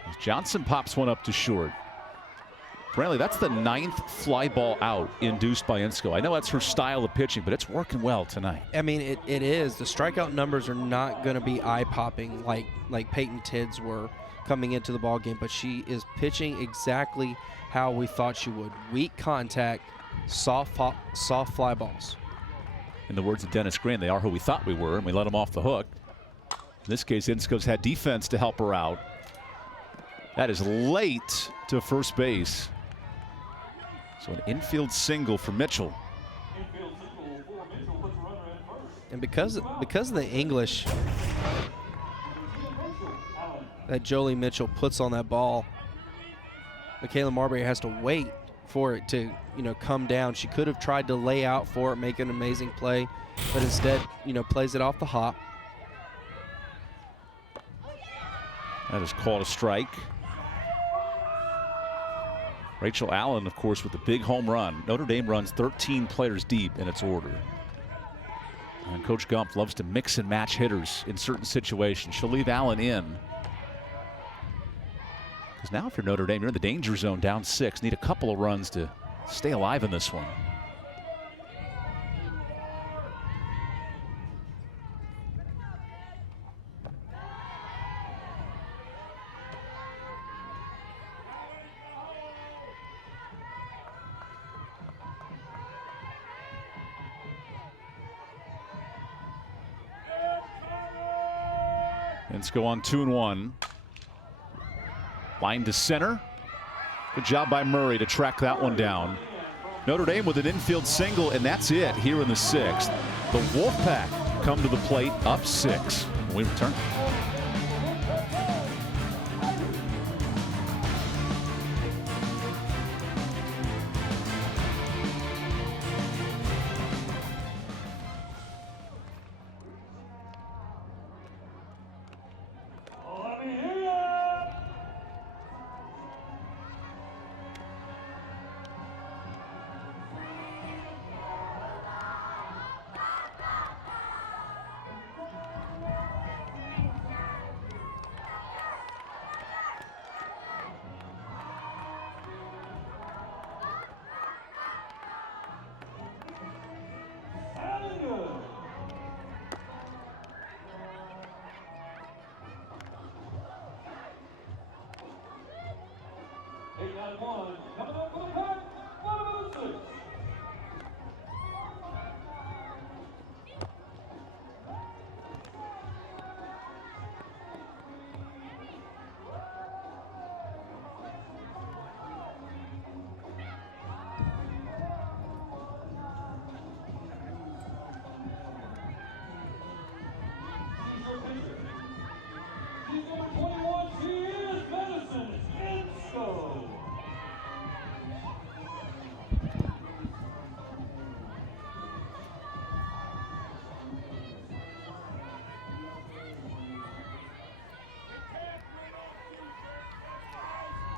As Johnson pops one up to short. Apparently that's the 9th fly ball out induced by Insco. I know that's her style of pitching, but it's working well tonight. I mean, it is. The strikeout numbers are not going to be eye-popping like Peyton Tids were coming into the ball game, but she is pitching exactly how we thought she would. Weak contact, soft fly balls. In the words of Dennis Green, they are who we thought we were, and we let them off the hook. In this case, Insco's had defense to help her out. That is late to first base. So an infield single for Mitchell. And because of the English that Jolie Mitchell puts on that ball, Michaela Marbury has to wait for it to come down. She could have tried to lay out for it, make an amazing play, but instead plays it off the hop. That is called a strike. Rachel Allen, of course, with the big home run. Notre Dame runs 13 players deep in its order. And Coach Gumpf loves to mix and match hitters in certain situations. She'll leave Allen in. Because now if you're Notre Dame, you're in the danger zone, down 6. Need a couple of runs to stay alive in this one. Insco on 2-1. Line to center. Good job by Murray to track that one down. Notre Dame with an infield single, and that's it here in the 6th. The Wolfpack come to the plate up 6 when we return.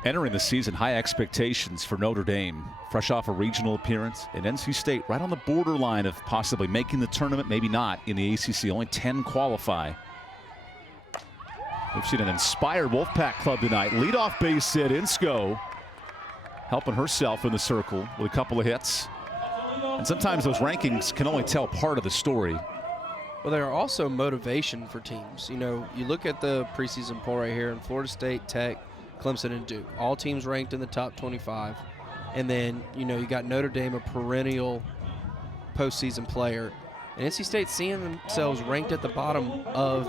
Entering the season, high expectations for Notre Dame. Fresh off a regional appearance, and NC State right on the borderline of possibly making the tournament, maybe not in the ACC. Only 10 qualify. We've seen an inspired Wolfpack club tonight. Leadoff base hit, Insko helping herself in the circle with a couple of hits. And sometimes those rankings can only tell part of the story. Well, there are also motivation for teams. You know, you look at the preseason poll right here, and Florida State, Tech, Clemson, and Duke. All teams ranked in the top 25. And then, you know, you got Notre Dame, a perennial postseason player. And NC State seeing themselves ranked at the bottom of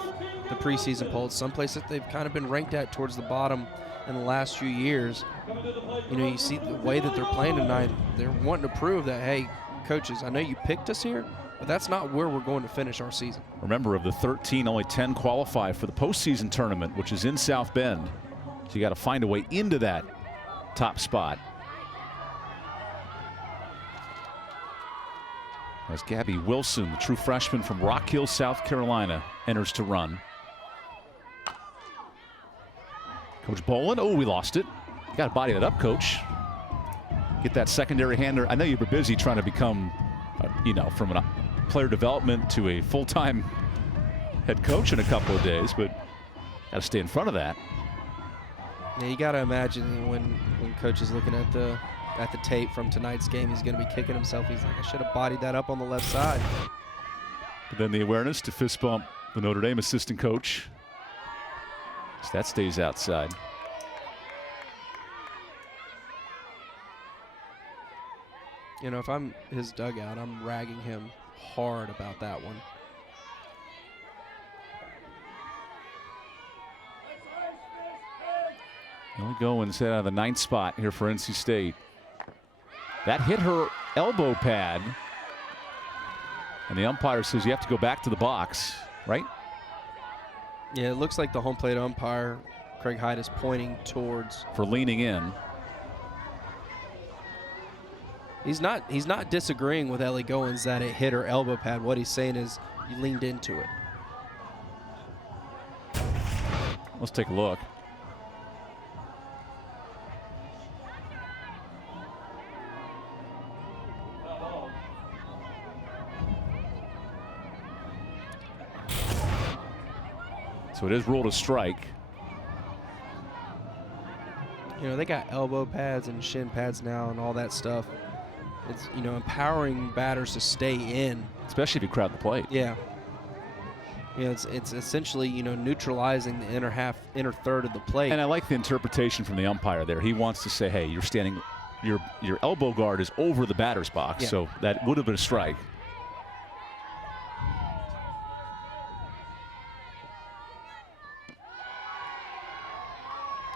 the preseason polls. Some places they've kind of been ranked at towards the bottom in the last few years. You know, you see the way that they're playing tonight. They're wanting to prove that, hey, coaches, I know you picked us here, but that's not where we're going to finish our season. Remember, of the 13, only 10 qualify for the postseason tournament, which is in South Bend. So you got to find a way into that top spot. As Gabby Wilson, the true freshman from Rock Hill, South Carolina, enters to run. Coach Bolin, oh, we lost it. Got to body that up, Coach. Get that secondary hander. I know you were busy trying to become, you know, from a player development to a full-time head coach in a couple of days, but got to stay in front of that. Yeah, you got to imagine when Coach is looking at the tape from tonight's game, he's going to be kicking himself. He's like, I should have bodied that up on the left side. But then the awareness to fist bump the Notre Dame assistant coach. So that stays outside. You know, if I'm his dugout, I'm ragging him hard about that one. Only go instead out of the 9th spot here for NC State. That hit her elbow pad. And the umpire says you have to go back to the box, right? Yeah, it looks like the home plate umpire, Craig Hyde, is pointing towards. For leaning in. He's not disagreeing with Ellie Goins that it hit her elbow pad. What he's saying is you leaned into it. Let's take a look. So it is ruled a strike. You know, they got elbow pads and shin pads now and all that stuff. It's, you know, empowering batters to stay in. Especially if you crowd the plate. Yeah. You know, it's essentially, you know, neutralizing the inner third of the plate. And I like the interpretation from the umpire there. He wants to say, hey, you're standing, your elbow guard is over the batter's box. Yeah. So that would have been a strike.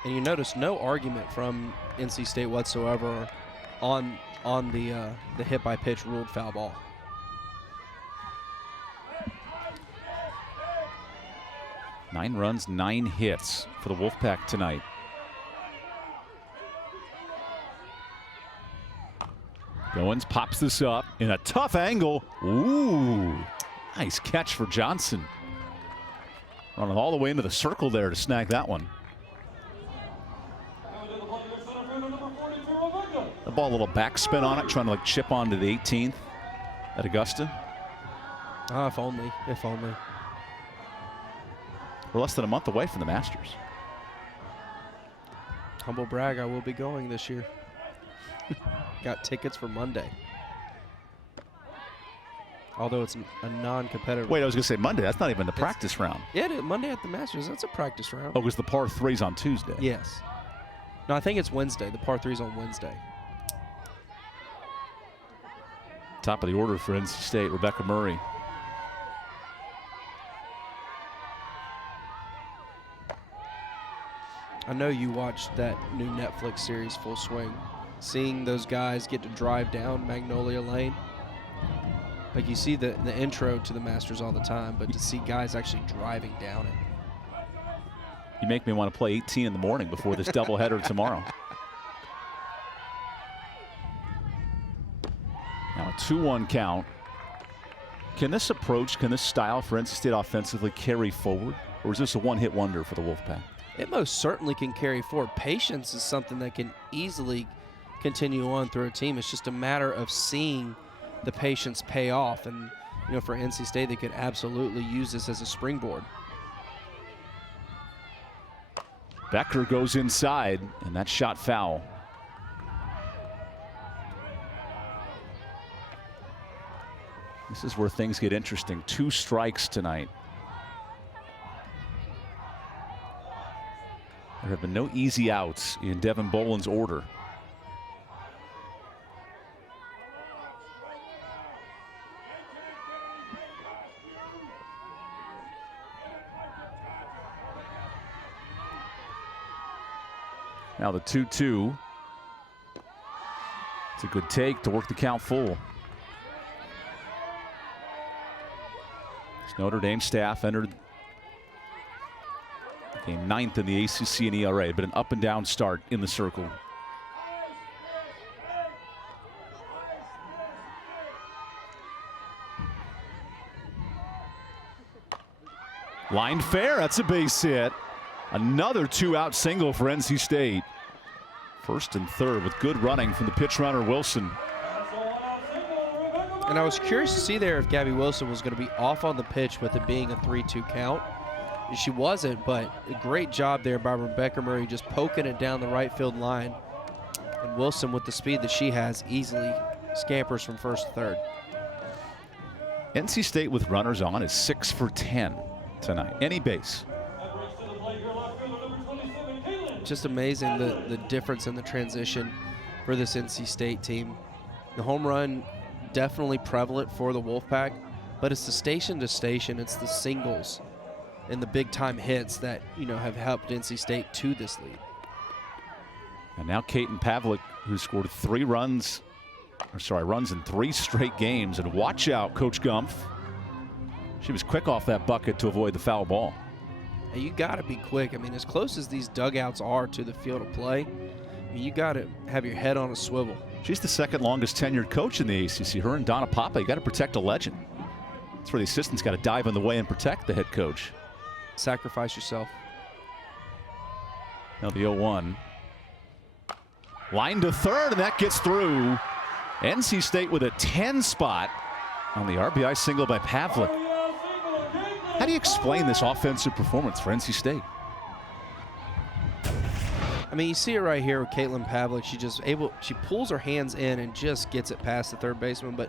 And you notice no argument from NC State whatsoever on the hit by pitch ruled foul ball. Nine runs, 9 hits for the Wolfpack tonight. Goins pops this up in a tough angle. Ooh, nice catch for Johnson. Running all the way into the circle there to snag that one. The ball, a little backspin on it, trying to like chip onto the 18th at Augusta. Oh, if only, if only. We're less than a month away from the Masters. Humble brag, I will be going this year. Got tickets for Monday. Although it's a non-competitive. Wait, I was going to say Monday. That's not even the practice round. Yeah, Monday at the Masters. That's a practice round. Oh, because the par 3's on Tuesday. Yes. No, I think it's Wednesday. The par 3's on Wednesday. Top of the order for NC State, Rebecca Murray. I know you watched that new Netflix series, Full Swing. Seeing those guys get to drive down Magnolia Lane. Like you see the intro to the Masters all the time, but to see guys actually driving down it. You make me want to play 18 in the morning before this doubleheader tomorrow. Now a 2-1 count. Can this approach, can this style for NC State offensively carry forward? Or is this a one-hit wonder for the Wolfpack? it most certainly can carry forward. Patience is something that can easily continue on through a team. It's just a matter of seeing the patience pay off. And, you know, for NC State, they could absolutely use this as a springboard. Becker goes inside, and that shot foul. This is where things get interesting. 2 strikes tonight. There have been no easy outs in Devin Boland's order. Now the 2-2. It's a good take to work the count full. This Notre Dame staff entered game 9th in the ACC and ERA, but an up and down start in the circle. Line fair, that's a base hit. Another 2-out single for NC State. First and third with good running from the pitch runner Wilson. And I was curious to see there if Gabby Wilson was going to be off on the pitch with it being a 3-2 count. She wasn't, but a great job there by Rebecca Murray just poking it down the right field line. And Wilson, with the speed that she has, easily scampers from first to third. NC State with runners on is 6 for 10 tonight. Any base. Just amazing the difference in the transition for this NC State team. The home run definitely prevalent for the Wolfpack, but it's the station to station, it's the singles and the big time hits that, you know, have helped NC State to this lead. And now Kaiten Pavlik, who scored 3 runs, runs in 3 straight games. And watch out, Coach Gumpf. She was quick off that bucket to avoid the foul ball. And you got to be quick. I mean, as close as these dugouts are to the field of play, I mean, you got to have your head on a swivel. She's the 2nd longest tenured coach in the ACC. Her and Donna Papa, you got to protect a legend. That's where the assistants got to dive in the way and protect the head coach. Sacrifice yourself. Now the 0-1. Line to third, and that gets through. NC State with a 10 spot on the RBI single by Pavlik. How do you explain this offensive performance for NC State? I mean, you see it right here with Caitlin Pavlik. She pulls her hands in and just gets it past the third baseman. But,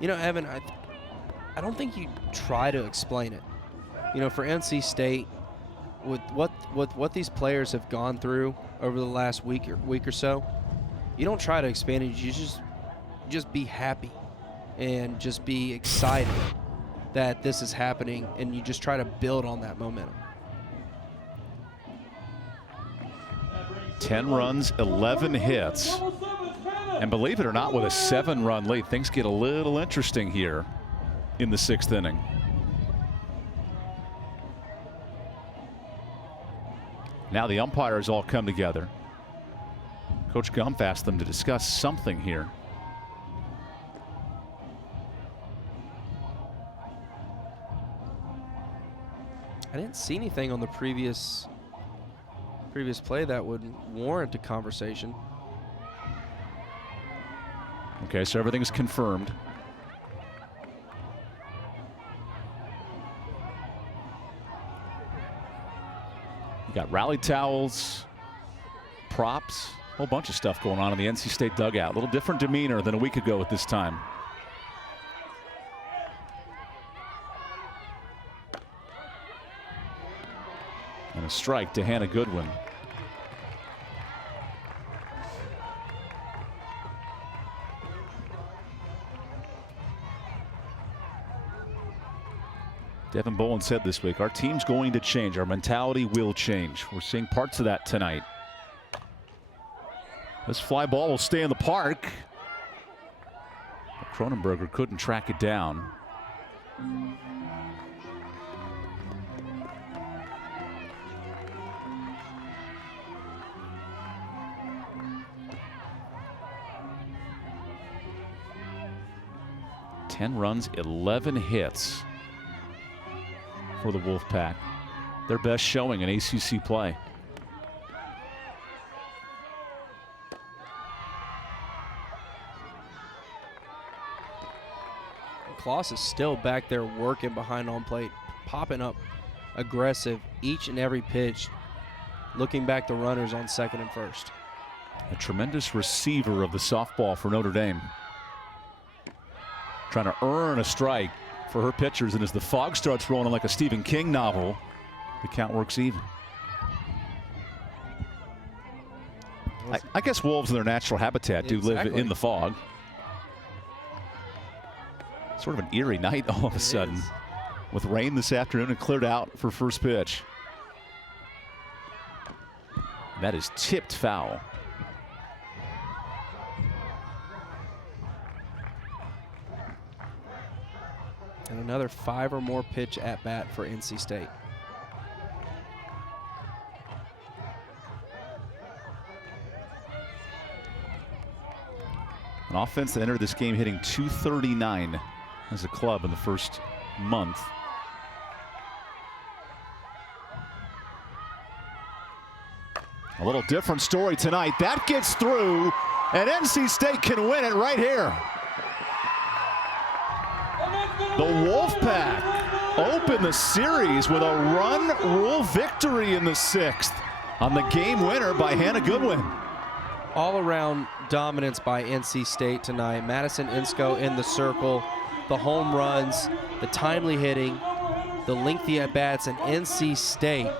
you know, Evan, I don't think you try to explain it. You know, for NC State, with what these players have gone through over the last week or so, you don't try to expand it. You just be happy and just be excited that this is happening, and you just try to build on that momentum. 10 runs, 11 hits. And believe it or not, with a 7-run lead, things get a little interesting here in the 6th inning. Now the umpires all come together. Coach Gumpf asked them to discuss something here. I didn't see anything on the previous play that would warrant a conversation. Okay, so everything's confirmed. You got rally towels, props, a whole bunch of stuff going on in the NC State dugout. A little different demeanor than a week ago at this time. And a strike to Hannah Goodwin. Devin Boland said this week, our team's going to change. Our mentality will change. We're seeing parts of that tonight. This fly ball will stay in the park. But Cronenberger couldn't track it down. Ten runs, 11 hits for the Wolfpack. Their best showing in ACC play. Kloss is still back there working behind home plate, popping up aggressive each and every pitch, looking back the runners on second and first. A tremendous receiver of the softball for Notre Dame. Trying to earn a strike for her pitchers, and as the fog starts rolling like a Stephen King novel, the count works even. I guess wolves in their natural habitat do live in the fog. Sort of an eerie night all of a sudden, with rain this afternoon and cleared out for first pitch. That is tipped foul. And another 5 or more pitch at bat for NC State. An offense that entered this game hitting .239 as a club in the first month. A little different story tonight. That gets through, and NC State can win it right here. The Wolfpack open the series with a run rule victory in the 6th on the game winner by Hannah Goodwin. All around dominance by NC State tonight. Madison Insco in the circle, the home runs, the timely hitting, the lengthy at-bats, and NC State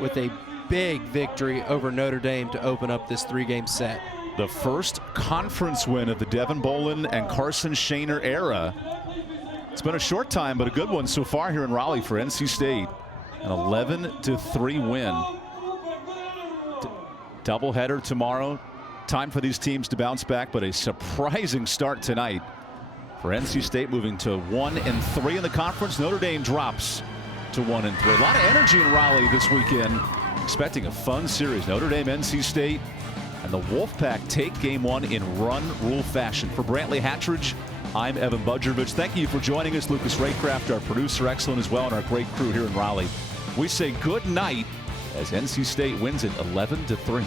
with a big victory over Notre Dame to open up this 3-game set. The first conference win of the Devin Bolin and Carson Shaner era. It's been a short time, but a good one so far here in Raleigh for NC State. An 11-3 win. Doubleheader tomorrow. Time for these teams to bounce back, but a surprising start tonight for NC State, moving to 1-3 in the conference. Notre Dame drops to 1-3. A lot of energy in Raleigh this weekend. Expecting a fun series. Notre Dame, NC State, and the Wolfpack take game 1 in run rule fashion. For Brantley Hatridge, I'm Evan Budrovich. Thank you for joining us. Lucas Raycraft, our producer, excellent as well, and our great crew here in Raleigh. We say good night as NC State wins it 11-3.